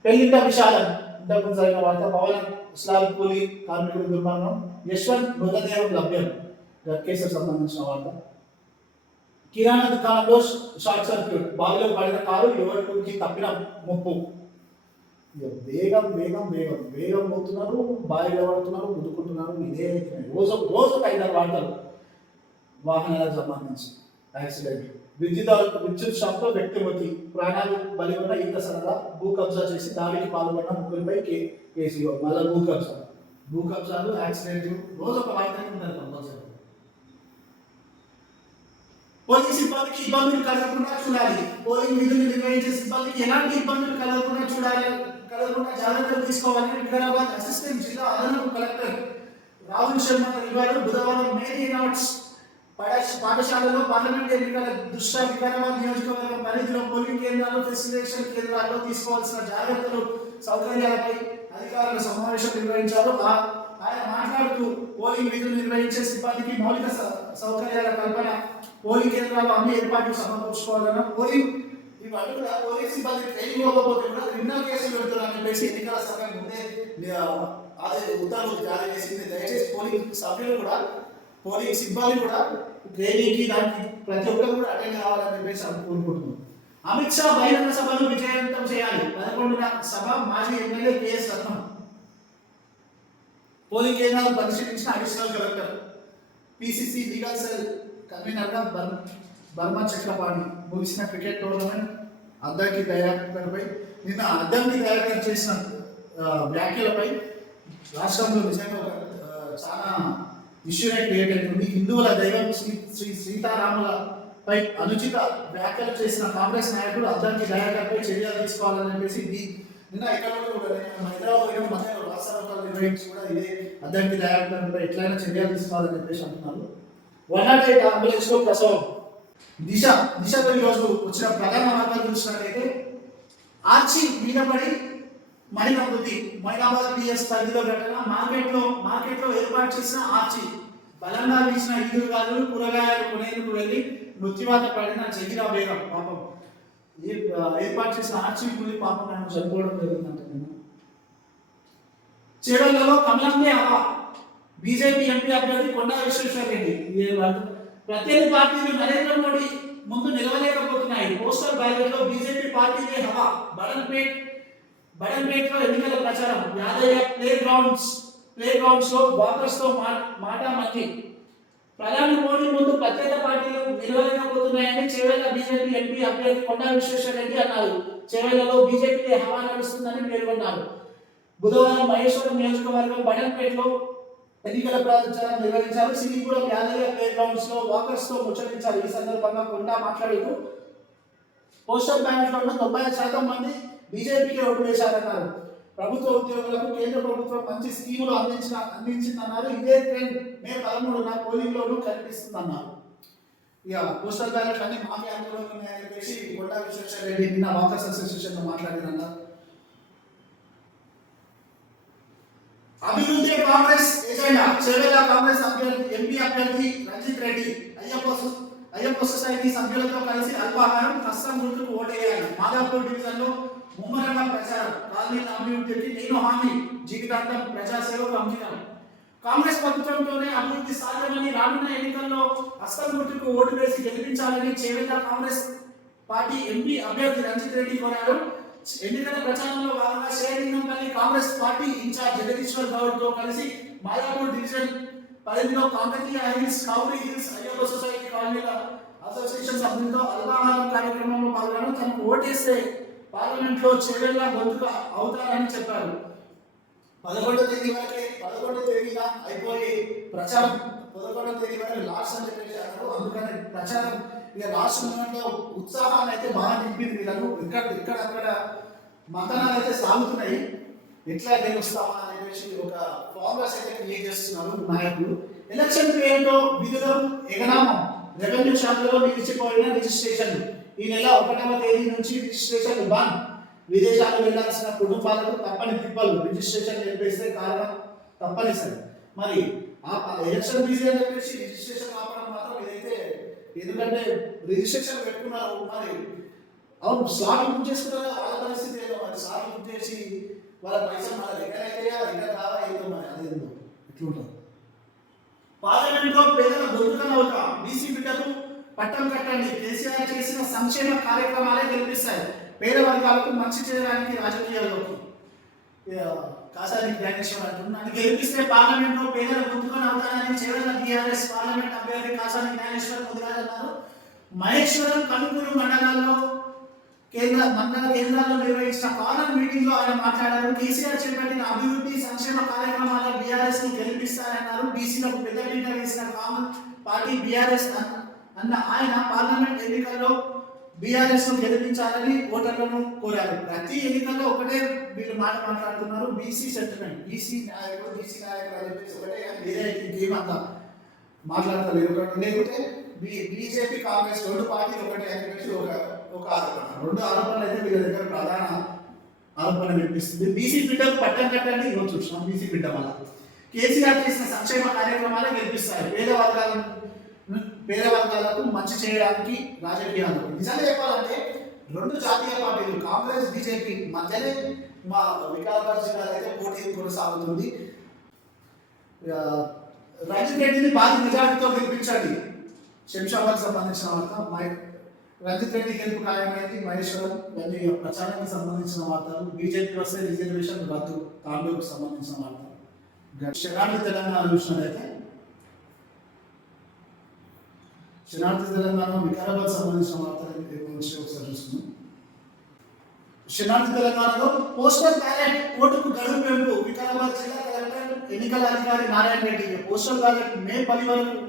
పెళ్లింట విషాదం. ఇంతకు జరిగిన వార్త పవన్ ఇస్లామిక్ కూలీ కార్మికుల దుర్మరణం, యశ్వంత్ మృతదేహం లభ్యం కేసుకు సంబంధించిన వార్త. కిరాణా దుకాణంలో షార్ట్ సర్క్యూట్, బావిలో పడిన కారు యువకుడికి తప్పిన ముప్పు. వేగం పోతున్నారు, బావిలో పడుతున్నారు, గుద్దుకుంటున్నారు. ఇదే రోజు 5 వార్తలు వాహనాలకు సంబంధించి యాక్సిడెంట్. విద్యుత్ షాక్తో వ్యక్తి మృతి, ప్రాణాలు బలిగొన్న ఈత సరదా, భూ కబ్జా చేసి దాడికి పాల్గొన్న ముగ్గురిపై కేసు. మళ్ళీ భూ కబ్జాలు యాక్సిడెంట్ రోజు ఒక వార్త ఉంటుంది కంపల్సరీ. పోలింగ్ సిబ్బందికి ఇబ్బందులు కలగకుండా చూడాలి. పోలింగ్ విధులు నిర్వహించే సిబ్బందికి ఎలాంటి ఇబ్బందులు కలగకుండా జాగ్రత్తలు తీసుకోవాలని వికారాబాద్ అసిస్టెంట్ జిల్లా అదనపు కలెక్టర్ రాహుల్ శర్మ తెలిపారు. బుధవారం మేరీ నాట్స్ పాఠశాలలో పార్లమెంట్ ఎన్నికల దృష్ట్యా వికారాబాద్ నియోజకవర్గం పరిధిలో పోలింగ్ కేంద్రాలు, ఫెసిలిటేషన్ కేంద్రాల్లో తీసుకోవాల్సిన జాగ్రత్తలు, సౌకర్యాలపై అధికారుల సమావేశం నిర్వహించారు. ఆయన మాట్లాడుతూ పోలింగ్ విధులు నిర్వహించే సిబ్బందికి మౌలిక సౌకర్యాల కల్పన, పోలింగ్ కేంద్రాల్లో అన్ని ఏర్పాట్లు సమకూర్చుకోవాలన్న పోలింగ్ సిబ్బంది ట్రైనింగ్ ఇవ్వకపోతే కూడా క్రిమినల్ కేసులు పెడుతున్నారని చెప్పేసి ఎన్నికల సంఘం ముందే అదే ఉత్తర్వులు జారీ చేసింది. దయచేసి పోలింగ్ సిబ్బంది కూడా ట్రైనింగ్కి దానికి ప్రతి ఒక్కరు కూడా అటెండ్ కావాలని చెప్పేసి కోరుకుంటున్నాం. అమిత్ షా బహిరంగ సభను విజయవంతం చేయాలి. 11వ సభ మాజీ ఎమ్మెల్యే కేఎస్ రత్నం పోలింగ్ కేంద్రాలు పరిశీలించిన additional collector. PCC legal cell కన్వీనర్గా బర్మా చక్రపాణి. ముగిసిన క్రికెట్ టోర్నమెంట్ అద్దంకి దయాకర్పై నిన్న అద్దంకి దయాకర్ చేసిన వ్యాఖ్యలపై రాష్ట్రంలో నిజంగా చాలా ఇష్యూనే క్రియేట్ అవుతుంది. హిందువుల దైవం శ్రీ సీతారాములపై అనుచిత వ్యాఖ్యలు చేసిన కాంగ్రెస్ నాయకుడు అద్దంకి దయాకర్పై చర్యలు తీసుకోవాలని చెప్పేసి నిన్న హైదరాబాద్ మధ్య రాష్ట్రాలు నిర్వహించి కూడా ఇదే అద్దంకి దయాకర్పై ఎట్లయినా చర్యలు తీసుకోవాలని చెప్పేసి అంటున్నారు. 108 అంబులెన్స్ లో ప్రసవం. దిశలో ఈరోజు వచ్చిన ప్రధాన వార్తలు చూసినట్లయితే ఆర్చి మీద పడి మహిళ మృతి. మైనాబాద్ పిఎస్ పరిధిలో ఘటన. మార్కెట్లో ఏర్పాటు చేసిన ఆర్చి బలంగా వీసిన ఈదురుగాలు కూరగాయలు కొనేందుకు వెళ్ళి మృత్యువాత పడిన జహీరా బేగం పాపం ఏర్పాటు చేసిన ఆర్చి కూలి పాపం ఆయన చనిపోవడం జరిగిందంట. చేవెళ్లలో కమలంకే హవా. బీజేపీ ఎంపీ అభ్యర్థి కొండా విశ్వేశ్వరరెడ్డి. ప్రత్యర్థి పార్టీలు నరేంద్ర మోడీ ముందు నిలవలేకపోతున్నాయి. పోస్టల్ బ్యాలెట్లో బీజేపీ పార్టీనే హవా. బడన్పేటలో ఎన్నికల ప్రచారం. యాదయ్య ప్లే గ్రౌండ్స్ లో వాకర్స్ తో మాటామంతి. ప్రధాని మోడీ ముందు ప్రత్యేక పార్టీలు నిలవలేకపోతున్నాయని చేవెళ్ల బీజేపీ ఎంపీ అభ్యర్థి కొండా విశ్వేశ్వరరెడ్డి అన్నారు. చేవెళ్లలో బీజేపీ హవా నడుస్తుందని పేర్కొన్నారు. బుధవారం మహేశ్వరం నియోజకవర్గం బడన్పేటలో ఎన్నికల ప్రచారం నిర్వహించారు. సిరిగూడెం యాదయ్య ప్లే గ్రౌండ్స్ లో వాకర్స్ తో ముచ్చటించారు. ఈ సందర్భంగా కొండా మాట్లాడుతూ పోస్టల్ బ్యాలెట్ లో 90% మంది బీజేపీకి ఓటు వేశారన్నారు. ప్రభుత్వ ఉద్యోగులకు కేంద్ర ప్రభుత్వం మంచి స్కీములు అందించిందన్నారు. ఇదే ట్రెండ్ మే 13న పోలింగ్ లోనూ కనిపిస్తుందన్నారు. ఇక పోస్టల్ బ్యాలెట్ అన్ని మాకే అనుకూలంగా ఉన్నాయని చెప్పేసి కొండా విశ్వేశ్వరరెడ్డి నిన్న వాకర్స్ అసోసియేషన్ లో మాట్లాడినన్నారు. అభివృద్ధి కాంగ్రెస్ ఎజెండా. చేవెళ్ల కాంగ్రెస్ ఎంపీ అభ్యర్థి రంజిత్ రెడ్డి అయ్యప్ప సొసైటీ సభ్యులతో కలిసి అల్పాహారం కష్టం గుర్తుకు ఓటేయాలి. మాదాపూర్ డివిజన్ లో ముమ్మరంగా ప్రచారం. కాలనీల అభివృద్ధికి నేను హామీ, జీవితాంతం ప్రజాసేవకు అంకితం. కాంగ్రెస్ ప్రభుత్వంతోనే అభివృద్ధి సాధ్యమని, రానున్న ఎన్నికల్లో హస్తం గుర్తుకు ఓటు వేసి గెలిపించాలని చేవెళ్ల కాంగ్రెస్ పార్టీ ఎంపీ అభ్యర్థి రంజిత్ రెడ్డి కోరారు. ఎన్నికల ప్రచారంలో భాగంగా శేరింగంపల్లి కాంగ్రెస్ పార్టీ ఇన్ఛార్జ్ జగదీశ్వర్ గౌడ్ తో కలిసి మాదాపూర్ డివిజన్ పరిధిలో Kakatiya hills, Kavuri hills Ayyappa society కాలనీల అసోసియేషన్ సభ్యులతో అల్పాహారం కార్యక్రమంలో పాల్గొనడం, తనకు ఓటేస్తే పార్లమెంట్ లో చేవెళ్ల గొంతుక అవుతారని చెప్పారు. 11వ తేదీన అయిపోయి ప్రచారం 11వ తేదీ వరకు లాస్ట్ అని చెప్పేశారు. అందుకని ప్రచారం ఇక లాస్ట్ మూమెంట్లో ఉత్సాహాన్ని అయితే బాగా నింపింది వీళ్ళను. ఇక్కడ మంతనాలు అయితే సాగుతున్నాయి. ఎట్లా గెలుస్తామా అని చెప్పేసి ఒక ఫార్ములాస్ అయితే క్రియేట్ చేస్తున్నారు నాయకులు. ఎలక్షన్ పేరుతో విధులు ఎగనామం. రెవెన్యూ శాఖలో నిలిచిపోయిన రిజిస్ట్రేషన్లు. ఈ నెల 1వ తేదీ నుంచి రిజిస్ట్రేషన్ బంద్. విదేశాలు వెళ్లాల్సిన కుటుంబాలకు తప్పని తిప్పలు. రిజిస్ట్రేషన్ నిలిపేస్తే కారణం తప్పనిసరి. మరి ఎలక్షన్ బిజీ అని చెప్పేసి రిజిస్ట్రేషన్ ఆపడం మాత్రం ఇదైతే, ఎందుకంటే రిజిస్ట్రేషన్ పెట్టుకున్నారు. మరి అవును స్లాట్ బుక్ చేసుకున్నారు, వాళ్ళ పరిస్థితి ఏదో. మరి స్లాట్ బుక్ చేసి వాళ్ళ పైసలు మన దగ్గర అయితే ఇక్కడ కావా ఏదో మరి అదేందో ఎట్లుంటుంది. పార్లమెంట్లో పేదల గొంతుకనవుక. బీసీ బిడ్డకు పట్టం కట్టండి. కేసీఆర్ చేసిన సంక్షేమ కార్యక్రమాలే గెలిపిస్తాయి. పేద వర్గాలకు మంచి చేయడానికి రాజకీయాల్లోకి. కాసాని జ్ఞానేశ్వర్ అంటున్నారు, నన్ను గెలిపిస్తే పార్లమెంట్లో పేదల గొంతుకని అవుతానని చేవెళ్ల టీఆర్ఎస్ పార్లమెంట్ అభ్యర్థి కాసాని జ్ఞానేశ్వర్ ముదిరాజ్ అన్నారు. మహేశ్వరం కనుగూరు మండలాల్లో మండల కేంద్రాల్లో నిర్వహించిన కార్నర్ మీటింగ్ లో ఆయన మాట్లాడారు. కేసీఆర్ చేపట్టిన అభివృద్ధి సంక్షేమ కార్యక్రమాల బీఆర్ఎస్ ను గెలిపిస్తారన్నారు. బీసీలకు పెద్దపీట వేసిన కాంగ్రెస్ పార్టీ బీఆర్ఎస్ అన్న ఆయన పార్లమెంట్ ఎన్నికల్లో బీఆర్ఎస్ ను గెలిపించాలని ఓటర్లను కోరారు. ప్రతి ఎన్నికల్లో ఒకటే వీళ్ళు మాట్లాడుతున్నారు. బీసీ సెంటిమెంట్, బీసీ నాయకులు అని చెప్పేసి ఒకటే, వేరే ఇంకేం అంతా మాట్లాడతారు. లేకుంటే బీజేపీ కాంగ్రెస్ రెండు పార్టీలు ఒకటే అని చెప్పేసి ఒక ఆరోపణ. రెండు ఆరోపణలు అయితే వీళ్ళ దగ్గర ప్రధాన ఆరోపణ వినిపిస్తుంది. బీసీ బిడ్డకు పట్టం కట్టండి. ఈరోజు చూసినాం బీసీ బిడ్డ వల్ల కేసీఆర్ చేసిన సంక్షేమ కార్యక్రమాలే గెలిపిస్తాయి. పేద వర్గాలకు మంచి చేయడానికి రాజకీయాలు. నిజంగా చెప్పాలంటే రెండు జాతీయ పార్టీలు కాంగ్రెస్ బీజేపీ మధ్యనే మా వికారాబాద్ జిల్లాలో అయితే పోటీ కొనసాగుతుంది. రంజిత్ రెడ్డిని భారీ మెజార్టీతో గెలిపించండి. శంషాబాద్ సంబంధించిన వార్త. రంజిత్ రెడ్డి గెలుపు ఖాయమైంది. మహేశ్వరం ఇవన్నీ ప్రచారానికి సంబంధించిన వార్తలు. బీజేపీ వస్తే రిజర్వేషన్ రద్దు, తాండూరుకు సంబంధించిన వార్తలు. శనార్థి తెలంగాణ చూసినట్లయితే శనార్థి తెలంగాణ వికారాబాద్ సంబంధించిన వార్తలు ఒకసారి చూస్తున్నాం. శనార్థి తెలంగాణలో పోస్టల్ బ్యాలెట్ ఓటుకు గడువు పెంపు. వికారాబాద్ జిల్లా కలెక్టర్ ఎన్నికల అధికారి నారాయణ రెడ్డి పోస్టల్ బ్యాలెట్ మే 10 వరకు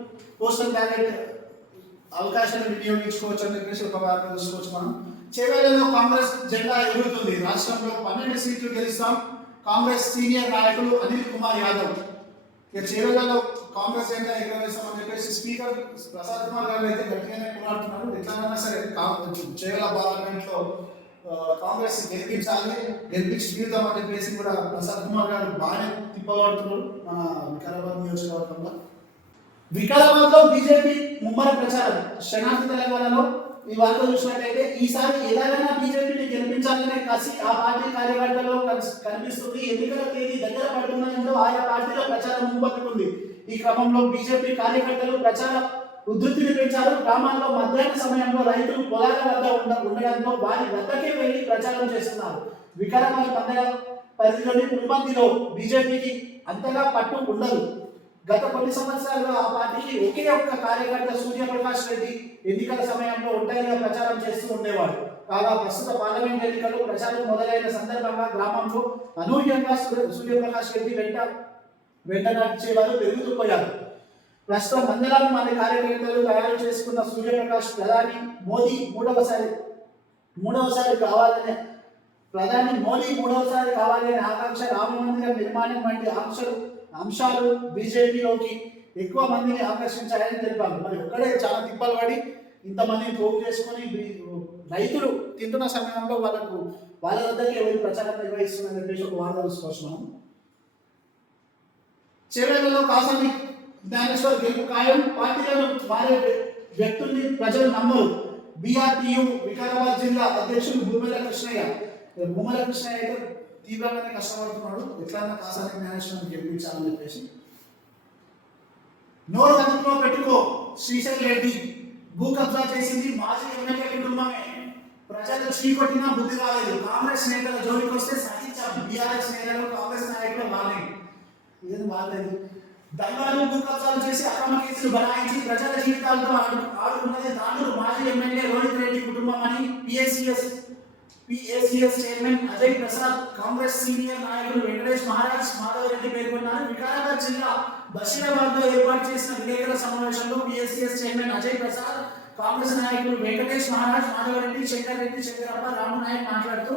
పోస్టల్ బ్యాలెట్ అవకాశాన్ని వినియోగించుకోవచ్చు అని చెప్పేసి ఒక వార్త చూసుకోవచ్చు మనం. చేవేళ్లలో కాంగ్రెస్ జెండా ఎగురుతుంది. రాష్ట్రంలో 12 సీట్లు గెలుస్తాం. కాంగ్రెస్ సీనియర్ నాయకులు అనిల్ కుమార్ యాదవ్. ఇక చేవేళ్లలో కాంగ్రెస్ జెండా ఎగురవేస్తామని చెప్పేసి స్పీకర్ ప్రసాద్ కుమార్ గారు అయితే గట్టిగానే పోరాడుతున్నారు. ఎట్లైనా సరే చేవేళ్ల పార్లమెంట్ లో కాంగ్రెస్ గెలిపించి తీరుతామని చెప్పేసి కూడా ప్రసాద్ కుమార్ గారు బాగానే తిప్పబడుతున్నారు మన వికారాబాద్ నియోజకవర్గంలో. వికారాబాద్ లో బీజేపీ ముమ్మర ప్రచారం. శనార్థి తెలంగాణలో ఈ వార్త చూసినట్టయితే ఈసారి ఎలాగైనా బీజేపీని గెలిపించాలనే కసి ఆ పార్టీ కార్యకర్తల్లో కనిపిస్తుంది. ఎన్నికల తేదీ దగ్గర పడుతుండడంతో ఆయా పార్టీలో ప్రచారం ముంపట్టుకుంది. ఈ క్రమంలో బీజేపీ కార్యకర్తలు ప్రచార ఉధృతిని పెంచారు. గ్రామాల్లో మధ్యాహ్న సమయంలో రైతులు పొలాల వద్ద ఉండడంతో వారి వద్దకే వెళ్లి ప్రచారం చేస్తున్నారు. వికారాబాద్ మండల పరిధిలోని పులిమందిలో బీజేపీకి అంతగా పట్టు ఉండదు. గత కొన్ని సంవత్సరాలుగా ఆ పార్టీకి ఒకే ఒక్క కార్యకర్త సూర్యప్రకాష్ రెడ్డి ఎన్నికల సమయంలో ఒంటరిగా ప్రచారం చేస్తూ ఉండేవాడు. కాగా ప్రస్తుత పార్లమెంట్ ఎన్నికల్లో ప్రచారం మొదలైన సందర్భంగా గ్రామంలో అనూహ్యంగా సూర్యప్రకాష్ రెడ్డి వెంట నడిచేవారు పెరుగుతూ పోయారు. ప్రస్తుతం వందలాది మంది కార్యకర్తలు తయారు చేసుకున్న సూర్యప్రకాష్ ప్రధాని మోదీ మూడవసారి కావాలనే ఆకాంక్ష, రామ మందిర నిర్మాణం వంటి అంశాలు బీజేపీలోకి ఎక్కువ మందిని ఆకర్షించాయని తెలిపారు. మరి ఒక్కడే చాలా తిప్పలు పడి ఇంతమందిని పోగు చేసుకొని రైతులు తింటున్న సమయంలో వాళ్ళ వద్దకి ఎవరు ప్రచారం నిర్వహిస్తుందని చెప్పేసి ఒక వార్త చూసుకొచ్చినాము. చేవేళ్లలో కాసాని జ్ఞానేశ్వర్ గెలుపు ఖాయం. పార్టీలను మారే వ్యక్తుల్ని ప్రజలు నమ్మరు. బీఆర్టీయూ వికారాబాద్ జిల్లా అధ్యక్షుడు భూమల కృష్ణయ్య అయితే తీవ్రంగానే కష్టపడుతున్నాడు. ఎట్లన్నా కాసాని జ్ఞానేశ్వరం గెలిపించాలని చెప్పేసి. నోరు అదుపులో పెట్టుకో. శ్రీశైల్ రెడ్డి భూ కబ్జా చేసింది మాజీ ఎమ్మెల్యే కుటుంబమే. ప్రజలు చీకొట్టినా బుద్ధి రాలేదు. కాంగ్రెస్ నేతల జోలికి వస్తే సహించాం. బీఆర్ఎస్ నేతలు కాంగ్రెస్ నాయకులు వాళ్ళేది దళాలు భూ కబ్జాలు చేసి అక్రమ కేసులు బనాయించి ప్రజల జీవితాలతో ఆడుకున్నది తాండూరు మాజీ ఎమ్మెల్యే రోహిత్ రెడ్డి కుటుంబం అని PACS chairman Ajay Prasad, Congress senior నాయకులు వెంకటేష్ మహారాజ్, మాధవరెడ్డి పేర్కొన్నారు. వికారాబాద్ జిల్లా బషీరాబాద్ లో ఏర్పాటు చేసిన విలేకరుల సమావేశంలో పిఎస్సిఎస్ చైర్మన్ అజయ్ ప్రసాద్, కాంగ్రెస్ నాయకులు వెంకటేష్ మహారాజ్, మాధవరెడ్డి, శంకరప్ప, రామనాయక్ మాట్లాడుతూ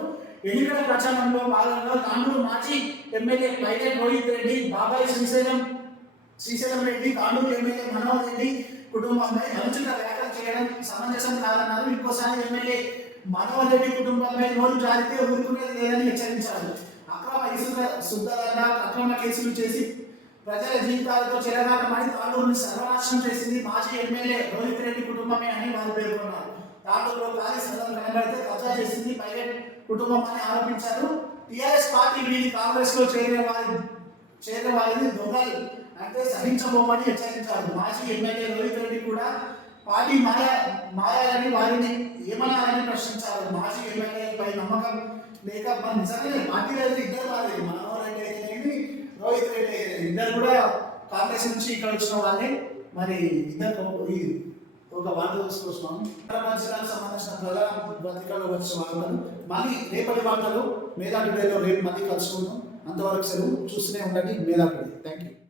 ఎన్నికల ప్రచారంలో భాగంగా తాండూరు మాజీ ఎమ్మెల్యే పైలట్ రోహిత్ రెడ్డి, బాబాయ్ శ్రీశైలం రెడ్డి, తాండూరు ఎమ్మెల్యే మనోహర్ రెడ్డి కుటుంబంపై అనుచిత వ్యాఖ్యలు చేయడం సమంజసం కాదన్నారు. ఇంకోసారి ఎమ్మెల్యే మనోహర్ రెడ్డి కుటుంబంపై నోరు జారితే ఊరుకునేది లేదని హెచ్చరించారు. అక్రమ ఇసుక శుద్ధంగా అక్రమ కేసులు చేసి ప్రజల జీవితాలతో చెలగాటమని తాండూరుని సర్వనాశనం చేసింది మాజీ ఎమ్మెల్యే రోహిత్ రెడ్డి కుటుంబమే అని వారు పేర్కొన్నారు. తాండూరులో ఖాళీ స్థలం కనబడితే కబ్జా చేసింది పైలట్ కుటుంబం అని ఆరోపించారు. టీఆర్ఎస్ పార్టీ వీరి కాంగ్రెస్ లో చేరిన వారిని దొంగలు అంటే సహించబోమని హెచ్చరించారు. మాజీ ఎమ్మెల్యే రోహిత్ రెడ్డి కూడా పార్టీ మారాలని వారిని ఏమనాలని ప్రశ్నించారు. మాజీ ఎమ్మెల్యేపై నమ్మకం లేక మన నిజంగానే పార్టీలో అయితే ఇద్దరు వారే, మనోహర్ రెడ్డి అయితే రోహిత్ రెడ్డి ఇద్దరు కూడా కాంగ్రెస్ నుంచి ఇక్కడ వచ్చిన వాళ్ళే. మరి ఇద్దరు ఒక వార్త తీసుకొస్తున్నాము. హైదరాబాద్ జిల్లాకు సంబంధించిన ప్రధాన పత్రికల్లో వచ్చిన వార్తలు మళ్ళీ రేపటి వార్తలు మేధావి డేలో రేపు మళ్ళీ కలుసుకుందాం. అంతవరకు సెలవు. చూస్తూనే ఉండండి మేధావి డే. Thank you.